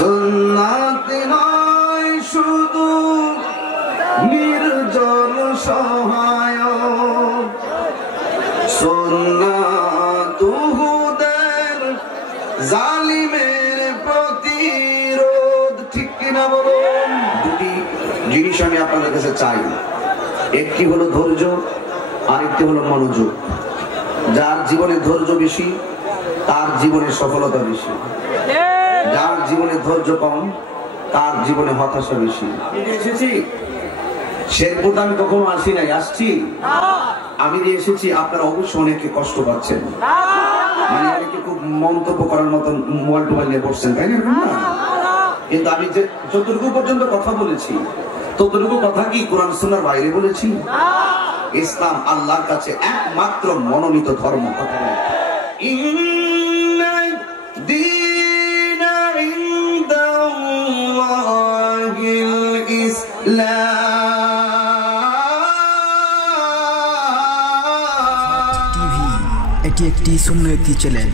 সুন্নাত নয় শুধু নির্জন সহায়, সুন্নাত উহুদের জালিমের প্রতিরোধ। ঠিক কিনা বলুন? দুটি জিনিস আমি আপনাদের কাছে চাই, একটি হলো ধৈর্য, আরেকটি হলো মনোযোগ। যার জীবনে ধৈর্য বেশি তার জীবনে সফলতা বেশি, যার জীবনে ধৈর্য কম তার জীবনে হতাশা বেশি। এসেছি শেরপুর, আমি কখনো আসি নাই, আসছি আমি যে এসেছি আপনারা অবশ্যই অনেকে কষ্ট পাচ্ছেন, মানে অনেকে খুব মন্তব্য করার মতন মোবাইল টোবাইল নিয়ে বসছেন, তাই না? কিন্তু আমি যে যতটুকু পর্যন্ত কথা বলেছি ততটুকু কথা কি কোরআন সুন্নাহর বাইরে বলেছি? ইসলাম আল্লাহর কাছে একমাত্র মনোনীত ধর্ম। কথা বলে এটি একটি সুন্নতি চ্যানেল।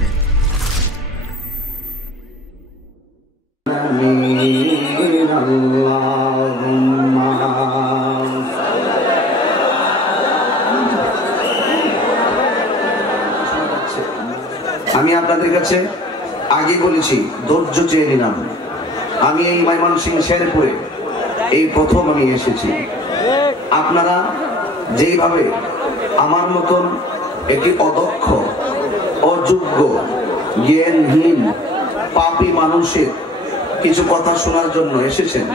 আমি আপনাদের কাছে আগে বলেছি ধৈর্য চেয়ে নিলাম। আমি এই ময়মনসিংহ শেরপুরে এই প্রথম আমি এসেছি। আপনারা যেইভাবে আমার মতন একটি অদক্ষ, অযোগ্য, জ্ঞানহীন, পাপী মানুষের কিছু কথা শোনার জন্য এসেছেন,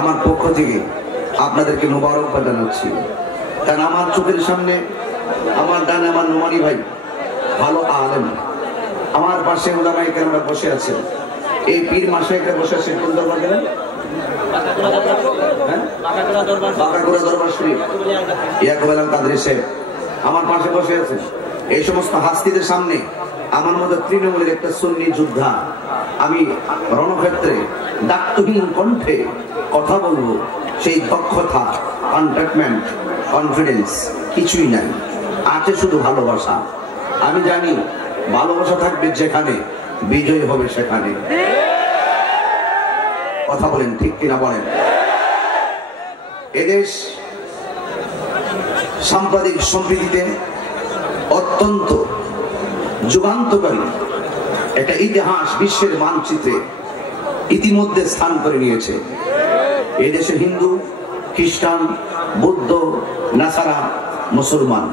আমার পক্ষ থেকে আপনাদেরকে মোবারকবাদ জানাচ্ছি। কারণ আমার চোখের সামনে আমার ডানে আমার নোমানি ভাই ভালো আলেম, আমার পাশে উলামায়ে কেরামরা বসে আছেন, এই পীর মাশায়েখরা বসে আছেন। কোন দরবার গেলেন? বাঁকাগুড়া দরবার শরীফ, ইয়াকুব আলম কাদরী সাহেব আমার পাশে বসে আছেন। এই সমস্ত হাস্তিদের সামনে আমার মধ্যে তৃণমূলের একটা সুন্নি যোদ্ধা, আমি রণক্ষেত্রে দায়িত্বহীন কণ্ঠে কথা বলবো, সেই দক্ষতা, কন্ট্যাক্টমেন্ট, কনফিডেন্স কিছুই নাই, আছে শুধু ভালোবাসা। আমি জানি ভালোবাসা থাকবে যেখানে, বিজয় হবে সেখানে। কথা বলেন ঠিক কিনা বলেন? এদেশ সাম্প্রদায়িক সম্প্রীতিতে অত্যন্ত যুগান্তকারী একটা ইতিহাস বিশ্বের মানচিত্রে ইতিমধ্যে স্থান করে নিয়েছে। এদেশে হিন্দু, খ্রিস্টান, বৌদ্ধ, নাসারা, মুসলমান।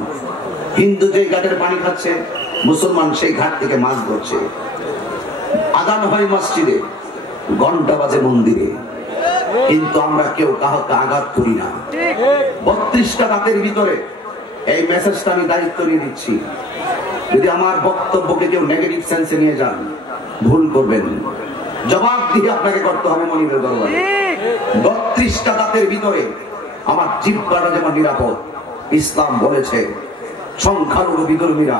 হিন্দু যে ঘাটের পানি খাচ্ছে, মুসলমান সেই ঘাট থেকে মাছ ধরছে। আযান হয় মসজিদে, ঘন্টা বাজে মন্দিরে, কিন্তু আমরা কেউ কাউকে আঘাত করি না। 32টা রাতের ভিতরে এই মেসেজটা আমি দায়িত্ব নিয়ে দিচ্ছি। যদি আমার বক্তব্যকে কেউ নেগেটিভ সেন্সে নিয়ে যান, ভুল করবেন, জবাব দিয়ে আপনাকে করতে হবে মনিবের দরবারে। 32টা রাতের ভিতরে আমার জিহ্বাটা যেমন নিরাপদ, ইসলাম বলেছে সংখ্যালঘু বিধর্মীরা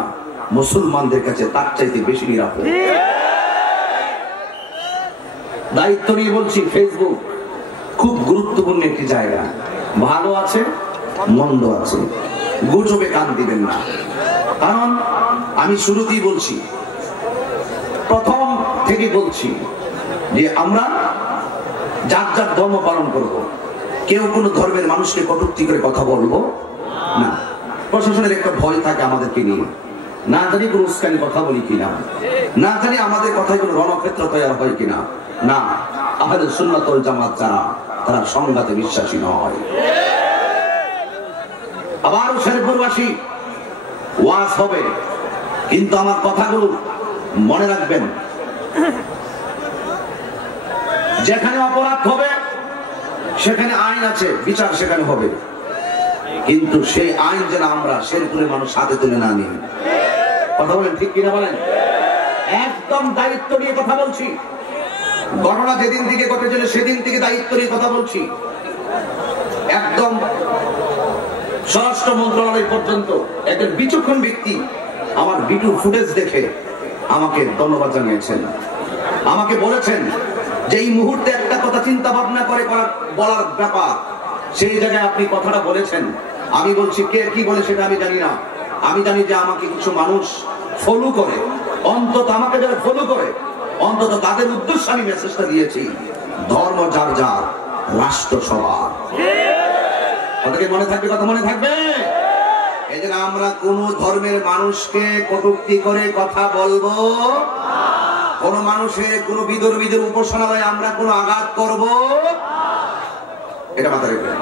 মুসলমানদের কাছে তার চাইতে বেশি নিরাপদ। দায়িত্ব নিয়ে বলছি, ফেসবুক খুব গুরুত্বপূর্ণ একটি জায়গা। ভালো আছে, মন্দ আছে, গুজবে কান দিবেন না। কারণ আমি শুরুতেই বলছি, প্রথম থেকে বলছি যে আমরা যার যার ধর্ম পালন করব, কেউ কোনো ধর্মের মানুষকে কটূক্তি করে কথা বলবো না। প্রশাসনের একটা ভয় থাকে আমাদেরকে নিয়ে, না জানি কোনো উস্কানি কথা বলি কিনা, না জানি আমাদের কথায় কোনো রণক্ষেত্র তৈরি হয় কিনা। না, আহলে সুন্নাত ওয়াল জামাত যারা, তারা সংঘাতে বিশ্বাসী নয়। আবার শেরপুরবাসী ওয়াজ হবে, কিন্তু আমার কথাগুলো মনে রাখবেন। যেখানে অপরাধ হবে সেখানে আইন আছে, বিচার সেখানে হবে, কিন্তু সেই আইন যেন আমরা শেরপুরের মানুষ হাতে তুলে না নিই। কথা বলেন ঠিক কিনা বলেন? একদম দায়িত্ব নিয়ে কথা বলছি। ঘটনা যেদিন থেকে ঘটেছিল সেদিন থেকে দায়িত্ব নিয়ে কথা বলছি। একদম স্বরাষ্ট্র মন্ত্রণালয় পর্যন্ত একজন বিচক্ষণ ব্যক্তি আমার ভিডিও ফুটেজ দেখে আমাকে ধন্যবাদ জানিয়েছেন। আমাকে বলেছেন যে এই মুহূর্তে একটা কথা চিন্তা ভাবনা করে বলার ব্যাপার, সেই জায়গায় আপনি কথাটা বলেছেন। আমি বলছি কে কি বলে সেটা আমি জানি না। আমি জানি যে আমাকে কিছু মানুষ ফলো করে, অন্তত আমাকে যারা ফলো করে অন্তত তাদের উদ্দেশ্যে আমি মেসেজটা দিয়েছি, ধর্ম যার যার, রাষ্ট্র সবার। কথাকে মনে থাকবে, কথা মনে থাকবে। এই জন্য আমরা কোন ধর্মের মানুষকে কটূক্তি করে কথা বলবো, কোন মানুষের কোন বিধর্মীদের উপাসনালয়ে আমরা কোন আঘাত করব, এটা মাথায় রাখবেন।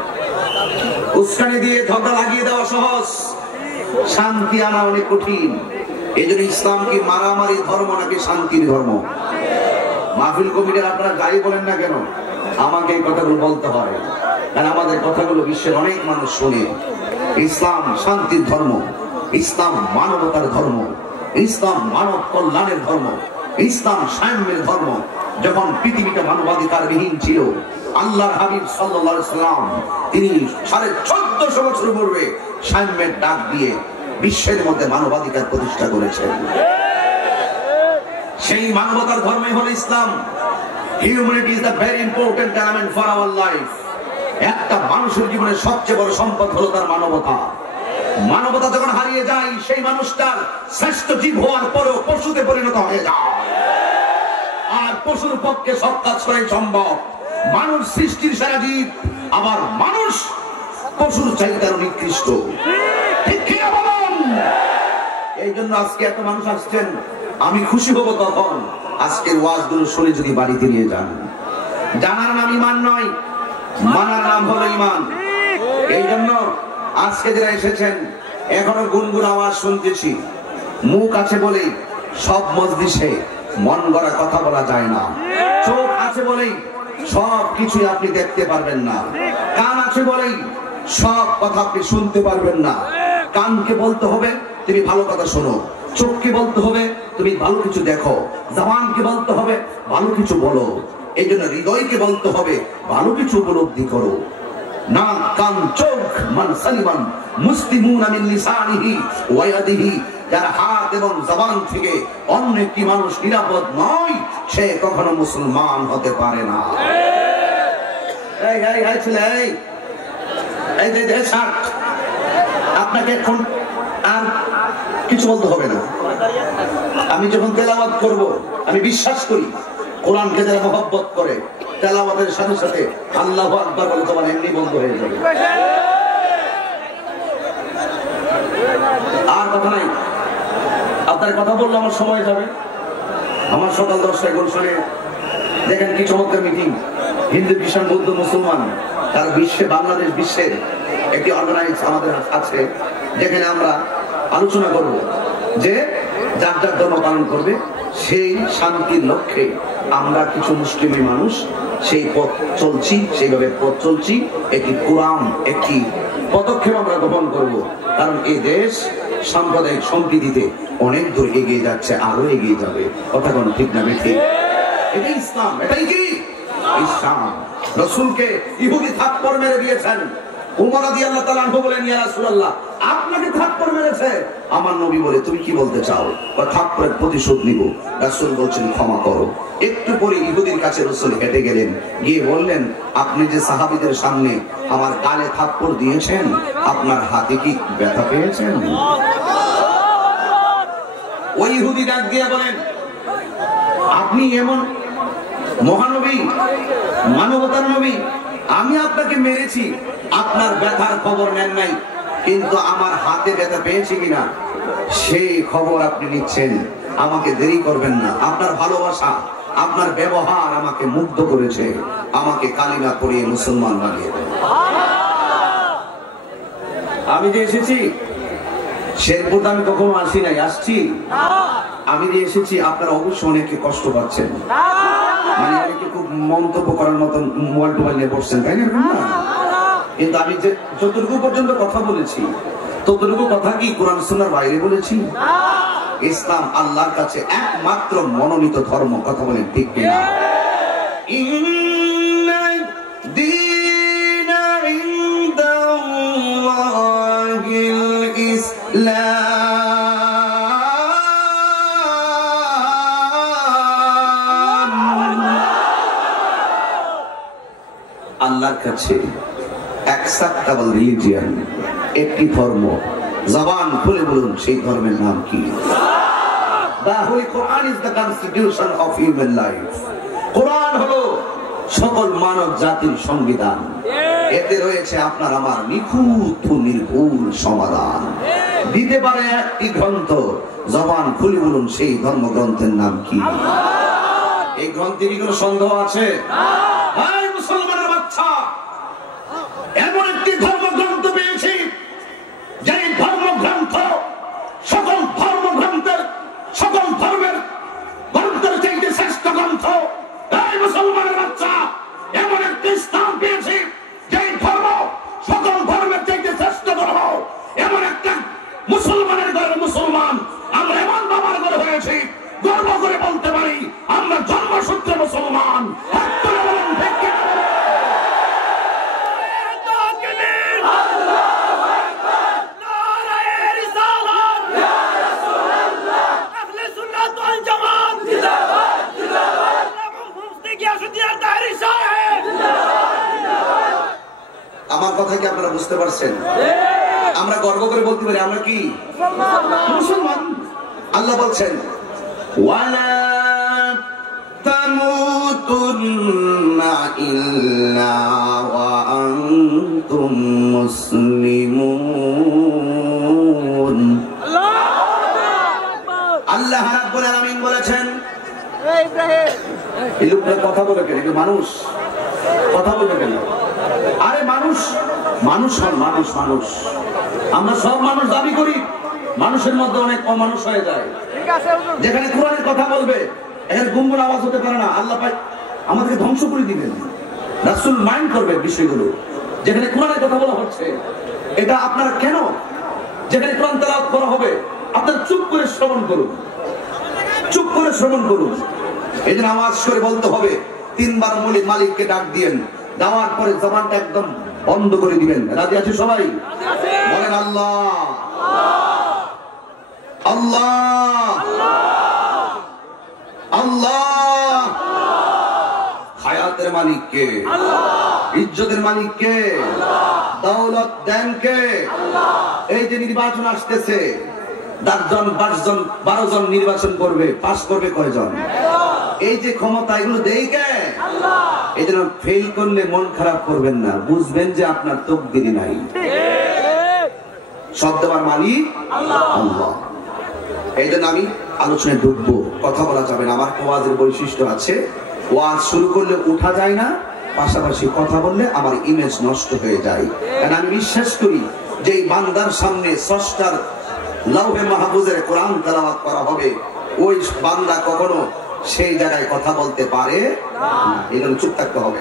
উস্কানি দিয়ে ঝগড়া লাগিয়ে দেওয়া সহজ, শান্তি আনা অনেক কঠিন। এই জন্য ইসলাম কি মারামারি ধর্ম নাকি শান্তির ধর্ম? মাহফিল কমিটির আপনারা যাই বলেন না কেন, আমাকে এই কথাগুলো বলতে হয়, কারণ আমাদের কথাগুলো বিশ্বের অনেক মানুষ শুনে। ইসলাম শান্তির ধর্ম, ইসলাম মানবতার ধর্ম, ইসলাম মানব কল্যাণের ধর্ম, ইসলাম সাম্যের ধর্ম। যখন পৃথিবীটা মানবাধিকার বিহীন ছিল, আল্লাহর হাবিব সাল্লাল্লাহু আলাইহি সাল্লাম তিনি 1450 বছর পূর্বে সাম্যের ডাক দিয়ে বিশ্বের মধ্যে মানবাধিকার প্রতিষ্ঠা করেছেন। সেই মানবতার ধর্মই হলো ইসলাম। Humanity is the very important element for our life. একটা মানুষের জীবনের সবচেয়ে বড় সম্পদ হলো তার মানবতা। মানবতা যখন হারিয়ে যায়, সেই মানুষটার শ্রেষ্ঠ জীব হওয়ার পরেও পশুতে পরিণত হয়ে যায়। আর পশুর পক্ষে সব কাজ করাই সম্ভব। মানুষ সৃষ্টির সেরা জীব, আবার মানুষ পশুর চাইতে আরো নিকৃষ্ট। ঠিক কি না বলুন? এই জন্য আজকে এত মানুষ আসছেন, আমি খুশি হব তখন আজকের ওয়াজগুলো শুনে যদি বাড়িতে নিয়ে যান। জানার নাম ঈমান নয়, মানার নাম হলো ঈমান। এই জন্য আজকে যারা এসেছেন, এখনো গুনগুন আওয়াজ শুনতেছি। মুখ আছে বলেই সব মজলিসে মন গড়া কথা বলা যায় না। চোখ আছে বলেই সব কিছুই আপনি দেখতে পারবেন না। কান আছে বলেই সব কথা আপনি শুনতে পারবেন না। কানকে বলতে হবে তুমি ভালো কথা শোনো, চোখকে বলতে হবে তুমি ভালো কিছু দেখো, জবানকে বলতে হবে ভালো কিছু বলো। এই জন্য হৃদয়কে বলতে হবে ভালো কিছু উপলব্ধি করো। না কান চোখ মান সালিমান মুসলিমুনা মিন লিসানিহি ওয়া ইয়াদিহি, যার হাত এবং জবান থেকে অন্য একটি মানুষ নিরাপদ নয়, সে কখনো মুসলমান হতে পারে না। এই এই এই ছেলে, এই যে শার্ট, আপনাকে এখন আর কিছু বলতে হবে না। আমি যখন তেলাওয়াত করব, আমি বিশ্বাস করি কোরআনকে যারা মহব্বত করে, তেলাওয়াতের সাথে সাথে আল্লাহু আকবার বলে তোমার এমনি বন্ধ হয়ে যাবে। আর কথা নাই, আপনার কথা বললে আমার সময় যাবে। আমার সকাল 10টায় গুলশনে দেখেন কি চমৎকার মিটিং। হিন্দু, খ্রিস্টান, বৌদ্ধ, মুসলমান, তার বিশ্বে বাংলাদেশ বিশ্বের একটি অর্গানাইজ আমাদের আছে, যেখানে আমরা আলোচনা করব যে যার যার ধর্ম পালন করবে, সেই শান্তির লক্ষ্যে আমরা কিছু মুসলিম মানুষ সেই পথ চলছি, সেইভাবে পথ চলছি। একটি কোরআন, একটি পদক্ষেপ আমরা গ্রহণ করব, কারণ এই দেশ সাম্প্রদায়িক সম্প্রীতিতে অনেক দূর এগিয়ে যাচ্ছে, আরো এগিয়ে যাবে। কথা কোন ঠিক না ঠিক? এটাই ইসলাম। এটাই কি ইসলাম? রাসূলকে ইহুদি থাপ্পড় মেরে দিয়েছেন। উমর রাদিয়াল্লাহু তাআলা আনহু বলেন, ইয়া রাসূলুল্লাহ, আপনাকে থাপ্পড় মেরেছে। আমার নবী বলে, তুমি কি বলতে চাও? থাপ্পড়ের প্রতিশোধ নিব। রাসূল বলছেন, ক্ষমা করো। একটু পরে ইহুদির কাছে রাসূল হেঁটে গেলেন, গিয়ে বললেন, আপনি যে সাহাবীদের সামনে আমার গালে থাপ্পড় দিয়েছেন, আপনার হাতে কি ব্যথা পেয়েছেন? ওই ইহুদি ডাক দিয়ে বলেন, আপনি এমন মহানবী, মানবতার নবী, আমি আপনাকে মেরেছি, আপনার ব্যথার খবর নেন নাই, কিন্তু আমার হাতে ব্যথা পেয়েছি কিনা সেই খবর আপনি নিচ্ছেন। আমাকে দেরি করবেন না। আপনার ভালোবাসা, আপনার ব্যবহার আমাকে মুগ্ধ করেছে। আমাকে কালিমা পড়িয়ে মুসলমান বানিয়ে দেন। আমি যে এসেছি শেরপুর, আমি কখনো আসি নাই, আসছি। আমি যে এসেছি, আপনারা অবশ্যই অনেকে কষ্ট পাচ্ছেন, মানে অনেকে খুব মন্তব্য করার মতন মোবাইল টোবাইল নিয়ে বসছেন, তাই না? কিন্তু আমি যে যতটুকু পর্যন্ত কথা বলেছি, ততটুকু কথা কি কোরআন সুন্নাহর বাইরে বলেছি? ইসলাম আল্লাহর কাছে একমাত্র মনোনীত ধর্ম। কথা বলেন ঠিক কিনা? আল্লাহর কাছে অ্যাকসেপ্টেবল রিলিজিয়ন একটি ধর্ম। জবান খুলে বলুন, সেই ধর্মের নাম কি? The Holy Quran is the constitution of human life. কোরআন হলো সকল মানব জাতির সংবিধান। এতে রয়েছে আপনার আমার নিখুঁত নির্ভুল সমাধান। দিতে পারে একটি গ্রন্থ, জবান খুলে বলুন সেই ধর্মগ্রন্থের নাম কি? এই গ্রন্থের কোনো সন্দেহ আছে? মুসলমানের বাচ্চা, এমন একটি ধর্মগ্রন্থ পেয়েছি যে ধর্মগ্রন্থ সকল ধর্মগ্রন্থের সকল ধর্মের গ্রন্থের চাইতে শ্রেষ্ঠ গ্রন্থ। এই মুসলমানের বাচ্চা, এমন একটি ইসলাম পেয়েছি যে ধর্ম সকল ধর্মের চাইতে শ্রেষ্ঠ ধর্ম। এমন একটা মুসলমানের ঘরে মুসলমান আমরা এমন বাবার ঘরে হয়েছি, গর্ব করে বলতে পারি আমরা জন্মসূত্রে মুসলমান। আমার কথা কি আপনারা বুঝতে পারছেন? আমরা গর্ব করে বলতে পারি আমরা কি মুসলমান। আল্লাহ বলছেন ওয়ালা তামুতুন্না ইল্লা ওয়া আনতুম মুসলিমুন। আল্লাহ রাব্বুল আলামিন বলেছেন, এই লোকটা কথা বলে কেন? মানুষ কথা বলবে কেন? আরে মানুষ মানুষ হন, মানুষ মানুষ। আমরা সব মানুষ দাবি করি, মানুষের মধ্যে অনেক অমানুষ হয়ে যায়। যেখানে কোরআনের কথা বলবে এর গুনগুন আওয়াজ হতে পারে না, আল্লাহ পাক আমাদেরকে ধ্বংস করে দিবেন। রাসূল মাইন্ড করবে বিষয়গুলো। যেখানে কোরআনের কথা বলা হচ্ছে এটা আপনারা কেন, যেখানে কোরআন তেলাওয়াত করা হবে আপনারা চুপ করে শ্রবণ করুন, চুপ করে শ্রবণ করুন। এই জন্য আওয়াজ করে বলতে হবে। 3 বার মালিককে ডাক দিয়েন, দেওয়ার পরে জবানটা একদম বন্ধ করে দিবেন। রাজি আছে সবাই? বলেন আল্লাহ আল্লাহ আল্লাহ। হায়াতের মালিক কে? ইজ্জতের মালিক কে? দৌলত দেন কে? এই যে নির্বাচন আসতেছে, 10 জন 5 জন 12 জন নির্বাচন করবে, পাস করবে কয়জন? এই যে ক্ষমতা এগুলো দেই কে? এই জন্য ফেল করলে মন খারাপ করবেন না, বুঝবেন যে আপনার তকদিরে নাই। সব দেওয়ার মালিক আল্লাহ। এই জন্য আমি আলোচনায় ঢুকবো, কথা বলা যাবে না। আমার ওয়াজের বৈশিষ্ট্য আছে, ওয়াজ শুরু করলে উঠা যায় না, পাশাপাশি কথা বললে আমার ইমেজ নষ্ট হয়ে যায়। কারণ আমি বিশ্বাস করি যে এই বান্দার সামনে স্রষ্টার লাউহে মাহফুজের কোরআন তেলাওয়াত করা হবে, ওই বান্দা কখনো সেই জায়গায় কথা বলতে পারে না। এই জন্য চুপ থাকতে হবে।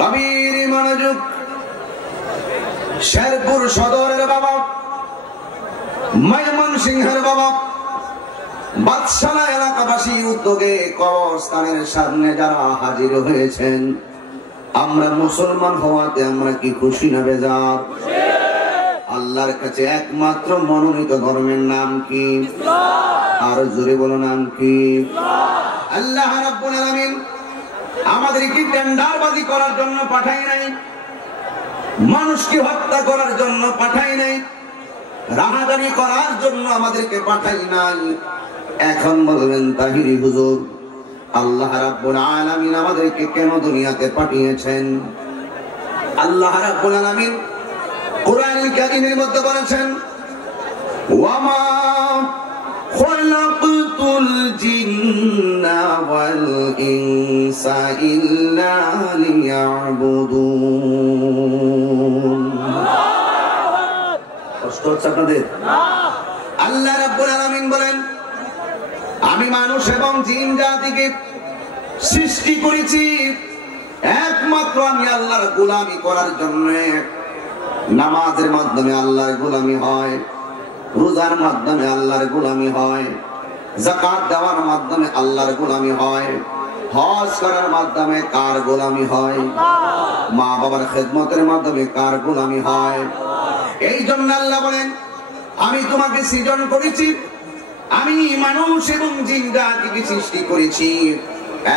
গভীর মনোযোগ। শেরপুর সদরের বাবা, ময়মনসিংহের বাবা, বাদশালা এলাকাবাসী উদ্যোগে কবরস্থানের সামনে যারা হাজির হয়েছেন, আমরা মুসলমান হওয়াতে আমরা কি খুশি না বেজার? আল্লাহর কাছে একমাত্র মনোনীত ধর্মের নাম কি? আর জোরে বলো নাম কি? আল্লাহ রাব্বুল আলামিন আমাদেরকে টেন্ডারবাজি করার জন্য পাঠাই নাই, মানুষকে হত্যা করার জন্য পাঠাই নাই, রাহাজানি করার জন্য আমাদেরকে পাঠাই নাই। এখন বলবেন তাহিরি হুজুর, আল্লাহ রাব্বুল আলামিন আমাদেরকে কেন দুনিয়াতে পাঠিয়েছেন? আল্লাহ রাব্বুল আলামিন কোরআনুল কারীমের মধ্যে বলেছেন, ওয়ামা খালাকতুল জিন্না ওয়াল ইনসা ইল্লা লিয়াবুদুন। কষ্ট হচ্ছে আপনাদের? আল্লাহ রাব্বুল আলামিন বলেন, আমি মানুষ এবং জিন জাতিকে সৃষ্টি করেছি একমাত্র আমি আল্লাহর গোলামি করার জন্য। নামাজের মাধ্যমে আল্লাহর গোলামি হয়, রোজার মাধ্যমে আল্লাহর গোলামি হয়, যাকাত দেওয়ার মাধ্যমে আল্লাহর গোলামি হয়, হজ করার মাধ্যমে কার গোলামি হয়? মা বাবার খেদমতের মাধ্যমে কার গোলামি হয়? এই জন্য আল্লাহ বলেন, আমি তোমাকে সৃজন করেছি, আমি মানুষ এবং জিন জাতিকে সৃষ্টি করেছি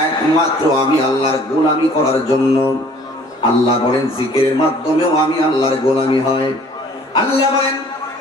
একমাত্র আমি আল্লাহর গোলামি করার জন্য। আল্লাহ বলেন জিকিরের মাধ্যমেও আমি আল্লাহর গোলামি হয়। আল্লাহ বলেন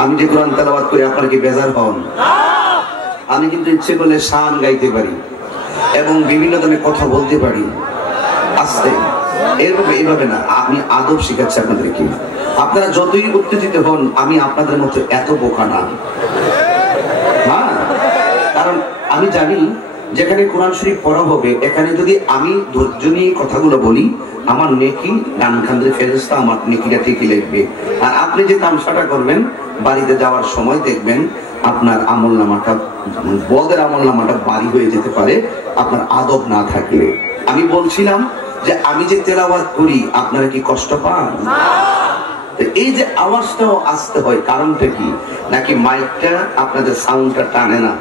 আমি যে কোরআন তেলাওয়াত করি আপনারা কি বেজার হন? আমি কিন্তু ইচ্ছে করলে শান গাইতে পারি এবং বিভিন্ন ধরনের কথা বলতে পারি আস্তে, এইভাবে না। আমি আদব শিখাচ্ছি আপনাদেরকে। আপনারা যতই উত্তেজিত হন, আমি আপনাদের মতো এত বোকা না। হ্যাঁ, কারণ আমি জানি যেখানে কোরআন শরীফ পড়া হবে, এখানে যদি আমি ধৈর্য নিয়ে কথাগুলো বলি, আমার নেকি ডান কাঁধের ফেরেশতা আমার নেকিটা ঠিকই লিখবে। আর আপনি যে তামসাটা করবেন, বাড়িতে যাওয়ার সময় দেখবেন আপনার আমলনামাটা, বদের আমলনামাটা বাড়ি হয়ে যেতে পারে আপনার আদব না থাকলে। আমি বলছিলাম যে আমি যে তেলাওয়াত করি আপনারা কি কষ্ট পান? এই যে আওয়াজটাও আসতে হয়, কারণটা কি? নাকি মাইকটা আপনাদের সাউন্ডটা টানে না,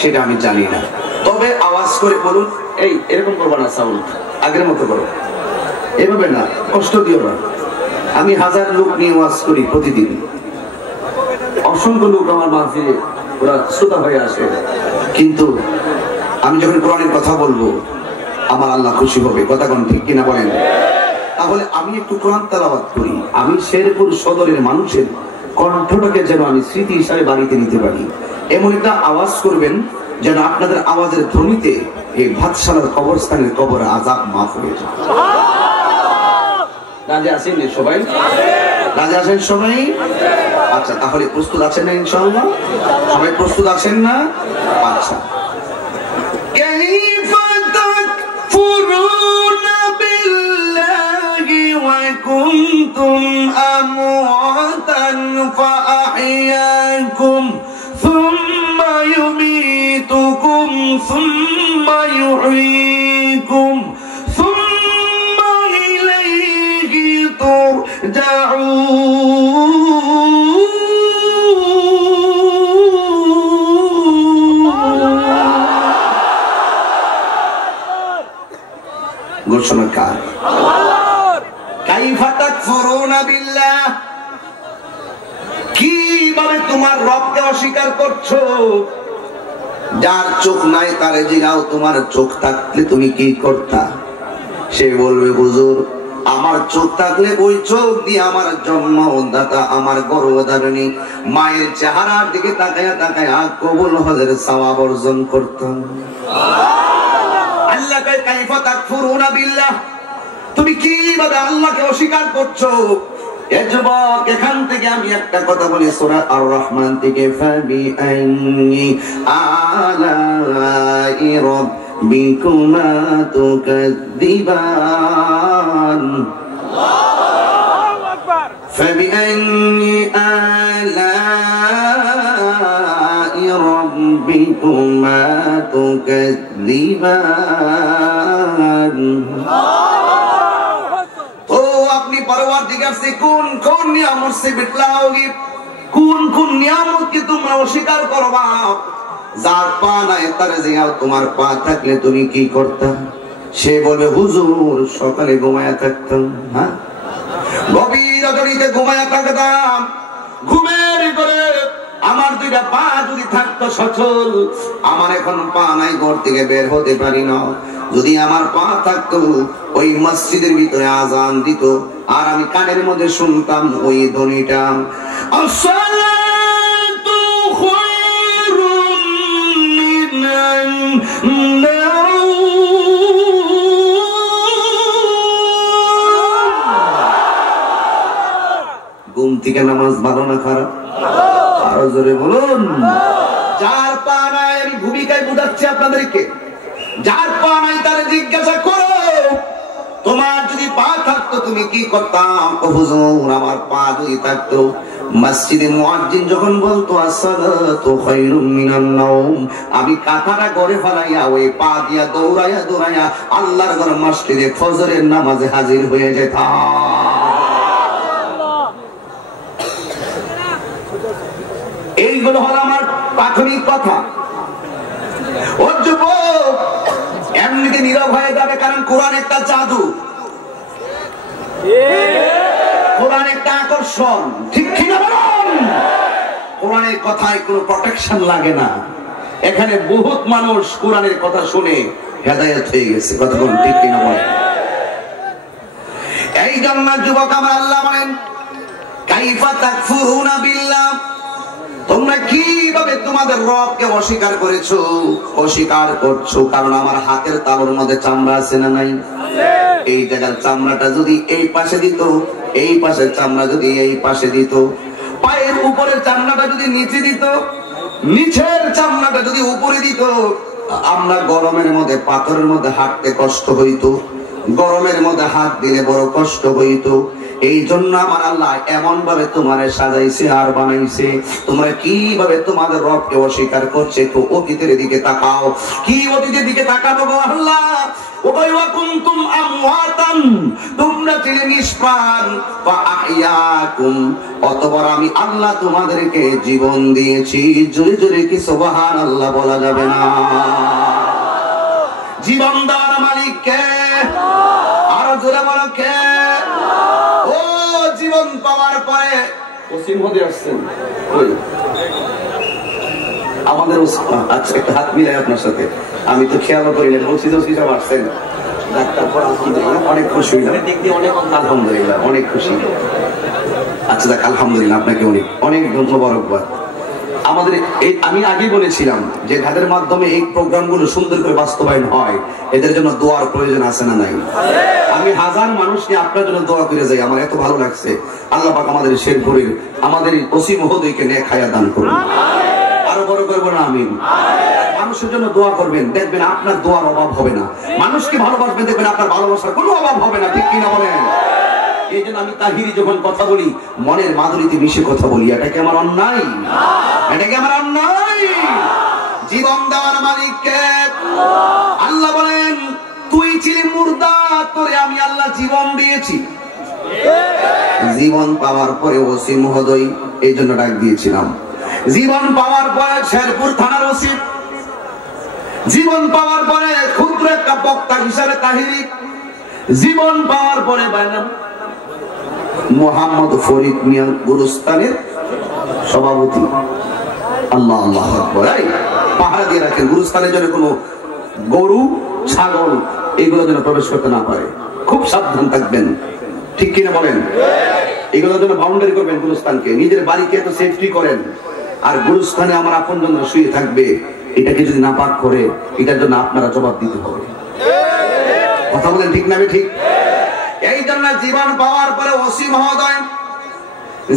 সেটা আমি জানি না। তবে আওয়াজ করে বলুন, এই এরকম করবো না, সাউন্ড আগের মতো করো, এভাবে না, কষ্ট দিও না। আমি 1000 লোক নিয়ে ওয়াজ করি প্রতিদিন, অসংখ্য লোক আমার মাহফিলে ওরা শ্রোতা হয়ে আসে, কিন্তু আমি যখন কোরআনের কথা বলবো আমার আল্লাহ খুশি হবে। কথা কোন ঠিক কিনা বলেন? তাহলে আমি একটু কোরআন তেলাওয়াত করি, আমি শেরপুর সদরের মানুষের কণ্ঠটাকে যেন আমি স্মৃতি হিসাবে বাড়িতে নিতে পারি, এমন একটা আওয়াজ করবেন যেন আপনাদের আওয়াজের ধ্বনিতে এই ভাতশালার কবরস্থানের কবর আযাব মাফ হয়ে যায়। রাজি আছেন সবাই? রাজি আছেন সবাই? আচ্ছা, তাহলে প্রস্তুত আছেন না ইনশাআল্লাহ? সবাই প্রস্তুত আছেন না? আচ্ছা। كنتم أمواتا فأحياكم ثم يميتكم ثم يحييكم ثم إليه ترجعون ঘোষণাকার কিভাবে তোমার রবকে অস্বীকার করছো? যার চোখ নাই তারে জিগাও, তোমার চোখ থাকলে তুমি কি করতা? সে বলবে, হুজুর আমার চোখ থাকলে ওই চোখ দিয়ে আমার জন্মদাতা, আমার গর্ভধারিণী মায়ের চেহারার দিকে তাকায়া তাকায়া কবুল হজের সওয়াব অর্জন করতাম। আল্লাহ কয় কাইফা তাকফুরুনা বিল্লাহ, তুমি কিভাবে আল্লাহকে অস্বীকার করছো? এ যুবক, এখান থেকে আমি একটা কথা বলি, সূরা আর রহমান থেকে, ফাবিআইয়ি আলাই রাব্বিকুমা তুকাযযিবান, আল্লাহু আকবার, ফাবিআইয়ি আলাই রাব্বিকুমা তুকাযযিবান। কোন নিয়ামত সে বিটলাওগি, কোন নিয়ামত কি তোমরা অস্বীকার করবা? যার পা নাই তার জিগাও, তোমার পা থাকলে তুমি কি করতা? সে বলবে, হুজুর সকালে ঘুমায়া থাকতাম। হ্যাঁ, গভীর রাতে ঘুমায়া থাকতাম, ঘুমের করে আমার দুইটা পা যদি থাকতো সচল, আমার এখন পা নাই, ঘর থেকে বের হতে পারি না। যদি আমার পা থাকতো, ওই মসজিদের ভিতরে আজান দিত আর আমি কানের মধ্যে শুনতাম ওই ধ্বনিটা, আসসালাতু খায়রুম মিনান নাওম। ঘুম থেকে নামাজ ভালো না খারাপ? আরো জোরে বলুন। যার পা নাই, আমি ভূমিকায় বোঝাচ্ছি আপনাদেরকে, যার পা নাই তার জিজ্ঞাসা করো, তোমার যদি পা থাকতো তুমি কি করতাম? হুজুর আমার পা যদি থাকতো, মসজিদে মুয়াজ্জিন যখন বলতো আসসালাতু খায়রুম মিনান নাওম, আমি কাঁথাটা গড়ে ফেলাইয়া ওই পা দিয়া দৌড়াইয়া দৌড়াইয়া আল্লাহর ঘর মসজিদে ফজরের নামাজে হাজির হয়ে যেতাম। এইগুলো হলো আমার প্রাথমিক কথা। ও যুবক, এমনিতে নীরব হয়ে যাবে, কারণ কোরআন একটা জাদু, কোরআন একটা আকর্ষণ, ঠিক কিনা বলুন? কোরআনের কথায় কোনো প্রোটেকশন লাগে না। এখানে বহুত মানুষ কোরআনের কথা শুনে হেদায়েত হয়ে গেছে। কথা বলুন, ঠিক কিনা বলেন? এই জন্য যুবক আমার আল্লাহ বলেন, কাইফা তাকফুরুনা বিল্লাহ, তোমরা কিভাবে তোমাদের রবকে অস্বীকার করেছো? অস্বীকার করছো কারণ আমার হাতের তালুর মধ্যে চামড়া আছে না নাই? এই জায়গার চামড়াটা যদি এই পাশে দিত, এই পাশের চামড়া যদি এই পাশে দিত, পায়ের উপরের চামড়াটা যদি নিচে দিত, নিচের চামড়াটা যদি উপরে দিত, আমরা গরমের মধ্যে পাথরের মধ্যে হাঁটতে কষ্ট হইতো, গরমের মধ্যে হাত দিলে বড় কষ্ট হইতো। এই জন্য আমার আল্লাহ এমন ভাবে তোমারে সাজাইছে আর বানাইছে। তোমরা কিভাবে তোমাদের রবকে অস্বীকার করছে? তো অতীতের দিকে তাকাও। কি অতীতের দিকে তাকাবো গো আল্লাহ? তোমরা ছিলে নিষ্প্রাণ, অতঃপর আমি আল্লাহ তোমাদেরকে জীবন দিয়েছি। জোরে জোরে কি সুবহানাল্লাহ বলা যাবে না? জীবন দেওয়ার মালিক কে? আরো জোরে বলো কে? ও জীবন পাওয়ার পরে ওসিম হতে আসছেন আমাদের। আচ্ছা, একটা হাত মিলাই আপনার সাথে। আমি তো খেয়াল করি না, ওসি সব আসছেন। ডাক্তার পর আলহামদুলিল্লাহ অনেক খুশি হইলাম, আলহামদুলিল্লাহ অনেক খুশি। আচ্ছা দেখ, আলহামদুলিল্লাহ আপনাকে অনেক অনেক ধন্যবাদ। আমাদের আমি আগে বলেছিলাম যে যাদের মাধ্যমে এই প্রোগ্রামগুলো সুন্দর করে বাস্তবায়ন হয়, এদের জন্য দোয়ার প্রয়োজন আছে না নাই? আমি হাজার মানুষকে আপনার জন্য দোয়া করে যাই। আমার এত ভালো লাগছে। আল্লাহ পাক আমাদের শেরপুরের আমাদের ওসি মহোদয়কে নেক হায়াত দান করুন। আরো বড় করবো না আমিন। মানুষের জন্য দোয়া করবেন, দেখবেন আপনার দোয়ার অভাব হবে না। মানুষকে ভালোবাসবেন, দেখবেন আপনার ভালোবাসার কোনো অভাব হবে না। ঠিক কিনা বলেন? এই জন্য আমি তাহিরি যখন কথা বলি, মনের মাধুরীতে মিশে কথা বলি। এটা কি আমার অন্যায়? এটা কি আমার অন্যায়? জীবন দেওয়ার মালিক কে? আল্লাহ বলেন, তুই ছিলি মুর্দা, তোরে আমি আল্লাহ জীবন দিয়েছি। জীবন পাওয়ার পরে ওসি মহোদয় এই জন্য ডাক দিয়েছিলাম। জীবন পাওয়ার পরে শেরপুর থানার ওসি, জীবন পাওয়ার পরে ক্ষুদ্র একটা বক্তা হিসাবে তাহিরি, জীবন পাওয়ার পরে বাইনাম মোহাম্মদ ফরিদ মিয়া গুরুস্তানের সভাপতি। আল্লাহ আল্লাহ আকবার। পাহারা দিয়ে রাখেন গুরুস্তানের জন্য কোনো গরু ছাগল এগুলো যেন প্রবেশ করতে না পারে। খুব সাবধান থাকবেন। ঠিক কিনা বলেন? এগুলোর জন্য বাউন্ডারি করবেন গুরুস্থানকে। নিজের বাড়িকে তো সেফটি করেন। আর গুরুস্থানে আমার আপনজন শুয়ে থাকবে, এটাকে যদি নাপাক করে, এটার জন্য আপনারা জবাব দিতে হবে। কথা বলেন ঠিক না? ঠিক। এই জন্য জীবন পাওয়ার পরে ওসি মহোদয়,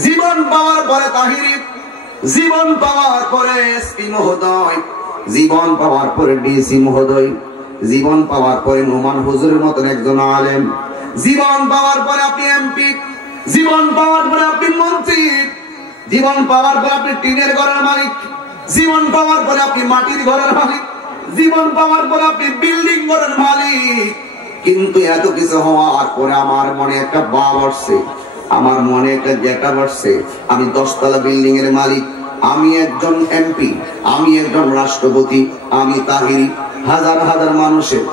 জীবন পাওয়ার পরে তাহিরি, জীবন পাওয়ার পরে এসপি মহোদয়, জীবন পাওয়ার পরে ডিসি মহোদয়, জীবন পাওয়ার পরে নোমান হুজুরের মতন একজন আলেম, জীবন পাওয়ার পরে আপনি এমপি, জীবন পাওয়ার পরে আপনি মন্ত্রী, জীবন পাওয়ার পরে আপনি টিনের ঘরের মালিক, জীবন পাওয়ার পরে আপনি মাটির ঘরের মালিক, জীবন পাওয়ার পরে আপনি বিল্ডিং ঘরের মালিক। কিন্তু এত কিছু হওয়ার পরে আমার মনে একটা ভাব আসছে, আমার মনে একটা জেটা আসছে। আমি 10 তলা বিল্ডিং এর মালিক, আমি একজন এমপি, আমি একজন রাষ্ট্রপতি, আমি তাহিরি। হাজার হাজার মানুষের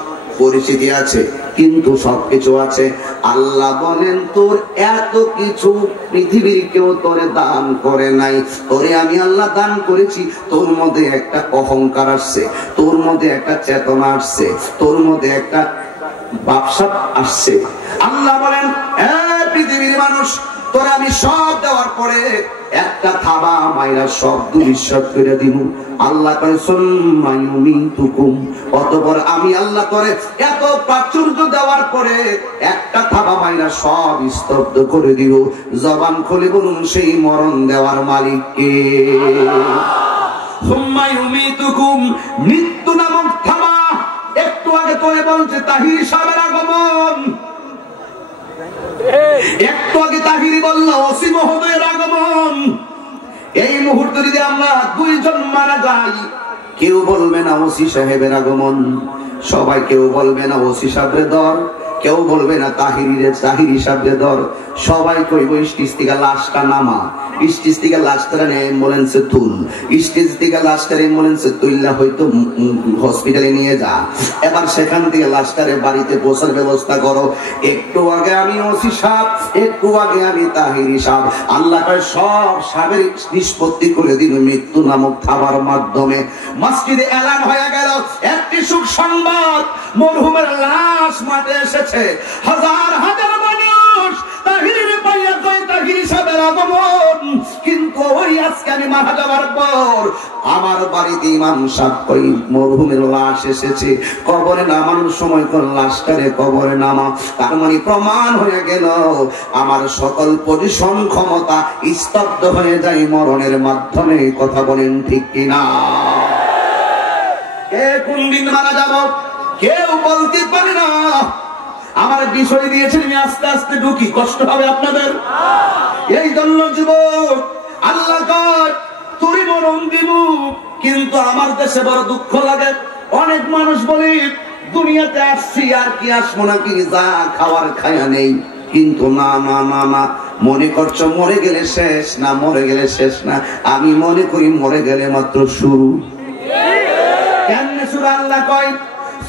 পরিচিতি আছে, কিন্তু সবকিছু আছে। আল্লাহ বলেন, তোর এত কিছু পৃথিবীর কেউ তোরে দান করে নাই, তোরে আমি আল্লাহ দান করেছি। তোর মধ্যে একটা অহংকার আসছে, তোর মধ্যে একটা চেতনা আসছে, তোর মধ্যে একটা ব্যবসা আসছে। আল্লাহ বলেন, পৃথিবীর মানুষ, তোরে আমি সব দেওয়ার পরে একটা থাবা মাইরা সব দুলিশাত করে দিব। আল্লাহ কয় সুম্মায়ুমিতুকুম, অতঃপর আমি আল্লাহ তোরে এত প্রাচুর্য দেওয়ার পরে একটা থাবা মাইরা সব স্তব্ধ করে দিব। জবান খুলে বলুন, সেই মরণ দেওয়ার মালিক কে? সুম্মায়ুমিতুকুম, মৃত্যু নামক থাবা। একটু আগে তোরে বলছে তাহির সাহেবের আগমন, একটু আগে তাহিরি বলল ওসি মহোদয়ের আগমন। এই মুহূর্তে যদি আমরা 2 জন মারা যাই, কেউ বলবে না ওসি সাহেবের আগমন, সবাই কেউ বলবে না ওসি সাহেবের দর, কেউ বলবে না তাহিরি সাহেবের দর। সবাই কইব স্টেজ থেকে লাশটা নামা, স্টেজ থেকে লাশটা অ্যাম্বুলেন্সে তুল, স্টেজ থেকে লাশটা অ্যাম্বুলেন্সে তুললা হয়তো হসপিটালে নিয়ে যা। এবার সেখান থেকে লাশটারে বাড়িতে পৌঁছার ব্যবস্থা করো। একটু আগে আমি ওসি সাহেব, একটু আগে আমি তাহিরি সাহেব। আল্লাহ কয় সব সাহেবের নিষ্পত্তি করে দিল মৃত্যু নামক থাবার মাধ্যমে। মসজিদে এলান হয়ে গেল একটি সুখ সংবাদ, মরহুমের লাশ মাঠে এসেছে। হাজার হাজার মানুষ তাহিরির পাইয়া ইসরাফিল সাহেবের আগমন। কিন্তু ওই আজকে আমি মারা যাওয়ার পর আমার বাড়িতে ইমাম সাহেব কই মরহুমের লাশ এসেছে, কবরে নামানোর সময় কোন লাশটারে কবরে নামা, তার মানে প্রমাণ হয়ে গেল আমার সকল পজিশন ক্ষমতা স্তব্ধ হয়ে যায় মরণের মাধ্যমে। কথা বলেন ঠিক কিনা? কে কোন দিন মারা যাব কেউ বলতে পারে না। আমার বিষয় দিয়েছেন, আমি আস্তে আস্তে ঢুকি, কষ্ট হবে আপনাদের। এই জন্য যুবক আল্লাহ কর তুই মরণ দিব, কিন্তু আমার দেশে বড় দুঃখ লাগে। অনেক মানুষ বলে দুনিয়াতে আসছি আর কি আসবো নাকি, যা খাওয়ার খায়া নেই। কিন্তু না না না না, মনে করছো মরে গেলে শেষ না, মরে গেলে শেষ না। আমি মনে করি মরে গেলে মাত্র শুরু। কেমনে শুরু? আল্লাহ কয়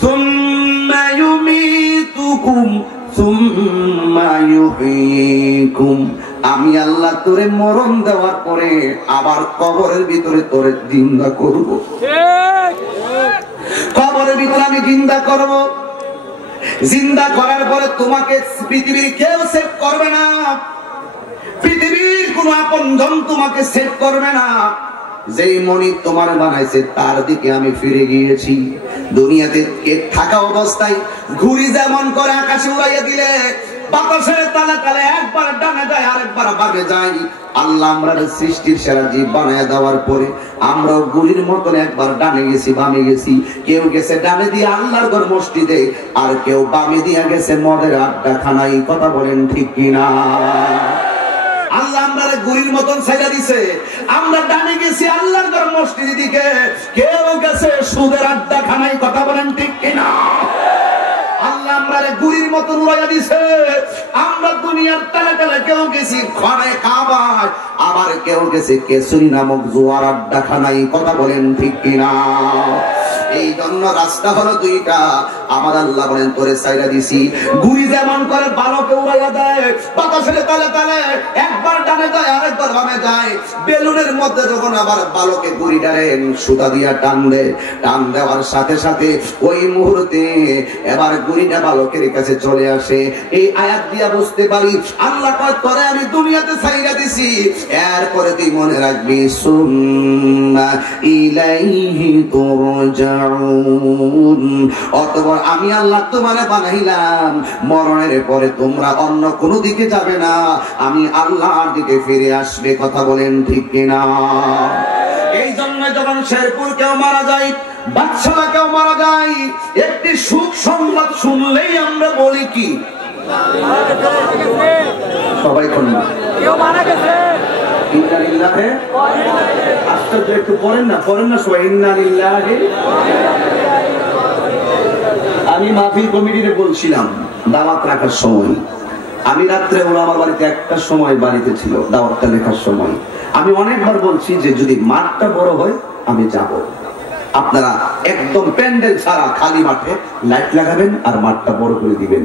সুম্মা ইউমিতুকুম সুম্মা ইউহয়িকুম। আমি আল্লাহ তোরে মরণ দেওয়ার পরে আবার কবরের ভিতরে তোরে জিন্দা করব। কবরের ভিতরে আমি জিন্দা করব। জিন্দা করার পরে তোমাকে পৃথিবীর কেউ সেভ করবে না, পৃথিবীর কোন আপনজন তোমাকে সেভ করবে না। যেই মনি তোমার বানাইছে তার দিকে আমি ফিরে গিয়েছি। দুনিয়াতে থাকা অবস্থায় ঘুড়ি যেমন করে আকাশে উড়াইয়া দিলে বাতাসের তালে তালে একবার ডানে যায় আরেকবার বামে যায়, আল্লাহ আমরা সৃষ্টির সেরা জীব বানায় দেওয়ার পরে আমরাও গুলির মতন একবার ডানে গেছি বামে গেছি। কেউ গেছে ডানে দিয়ে আল্লাহর ঘর মসজিদে, আর কেউ বামে দিয়ে গেছে মদের আড্ডা খানায়। কথা বলেন ঠিক কিনা? আল্লাহ আমরা গুলির মতন ছাইড়া দিছে, আমরা ডানে গেছি আল্লাহর ঘর মসজিদের দিকে, কেউ গেছে সুদের আড্ডা খানায়। কথা বলেন ঠিক কিনা? আল্লাহ আমরা গুলির মতন উড়াইয়া দিছে, আমরা দুনিয়ার তালে তালে কেউ গেছি ঘরে কাবায়, আবার কেউ গেছে কেসুরি নামক জুয়ার আড্ডা খানায়। কথা বলেন ঠিক কিনা? এই জন্য রাস্তা হলো দুইটা। আমার আল্লাহ বলেন তোরে ছাইড়া দিছি। গুলি যেমন করে বালকে উড়াইয়া দেয় বাতাসের তালে তালে, একবার ডানে যায় আরেকবার বামে যায়। বেলুনের মধ্যে যখন আবার বালকে গুলি ডালেন সুতা দিয়া টান দেয়, টান দেওয়ার সাথে সাথে ওই মুহূর্তে এবার গুলিটা বালকের কাছে চলে আসে। এই আয়াত দিয়া বুঝতে পারি আল্লাহ কয় তোরে আমি দুনিয়াতে ছাইড়া দিছি, এরপরে তুই মনে রাখবি সুম্মা ইলাইহি তুরজাউন। অতঃপর আমি আল্লাহ তোমারে বানাইলাম, মরণের পরে তোমরা অন্য কোনো দিকে যাবে না, আমি আল্লাহর দিকে ফিরে আসবে। কথা বলেন ঠিক কিনা? এই জন্য যখন শেরপুর কেউ মারা যায়, বাদশাহ কেউ মারা যায়, একটি সুখ সংবাদ শুনলেই আমরা বলি কি সবাই কন্যা কেউ মারা গেছে, ইন্না লিল্লাহি। আশ্চর্য, একটু পড়েন না সবাই ইন্না লিল্লাহি। আমি মাহফিল কমিটিতে বলছিলাম দাওয়াত রাখার সময়, আমি রাত্রে ওরা আমার বাড়িতে একটা সময় বাড়িতে ছিল দাওয়াতটা লেখার সময়। আমি অনেকবার বলছি যে যদি মাঠটা বড় হয় আমি যাব, আপনারা একদম প্যান্ডেল ছাড়া খালি মাঠে লাইট লাগাবেন আর মাঠটা বড় করে দিবেন।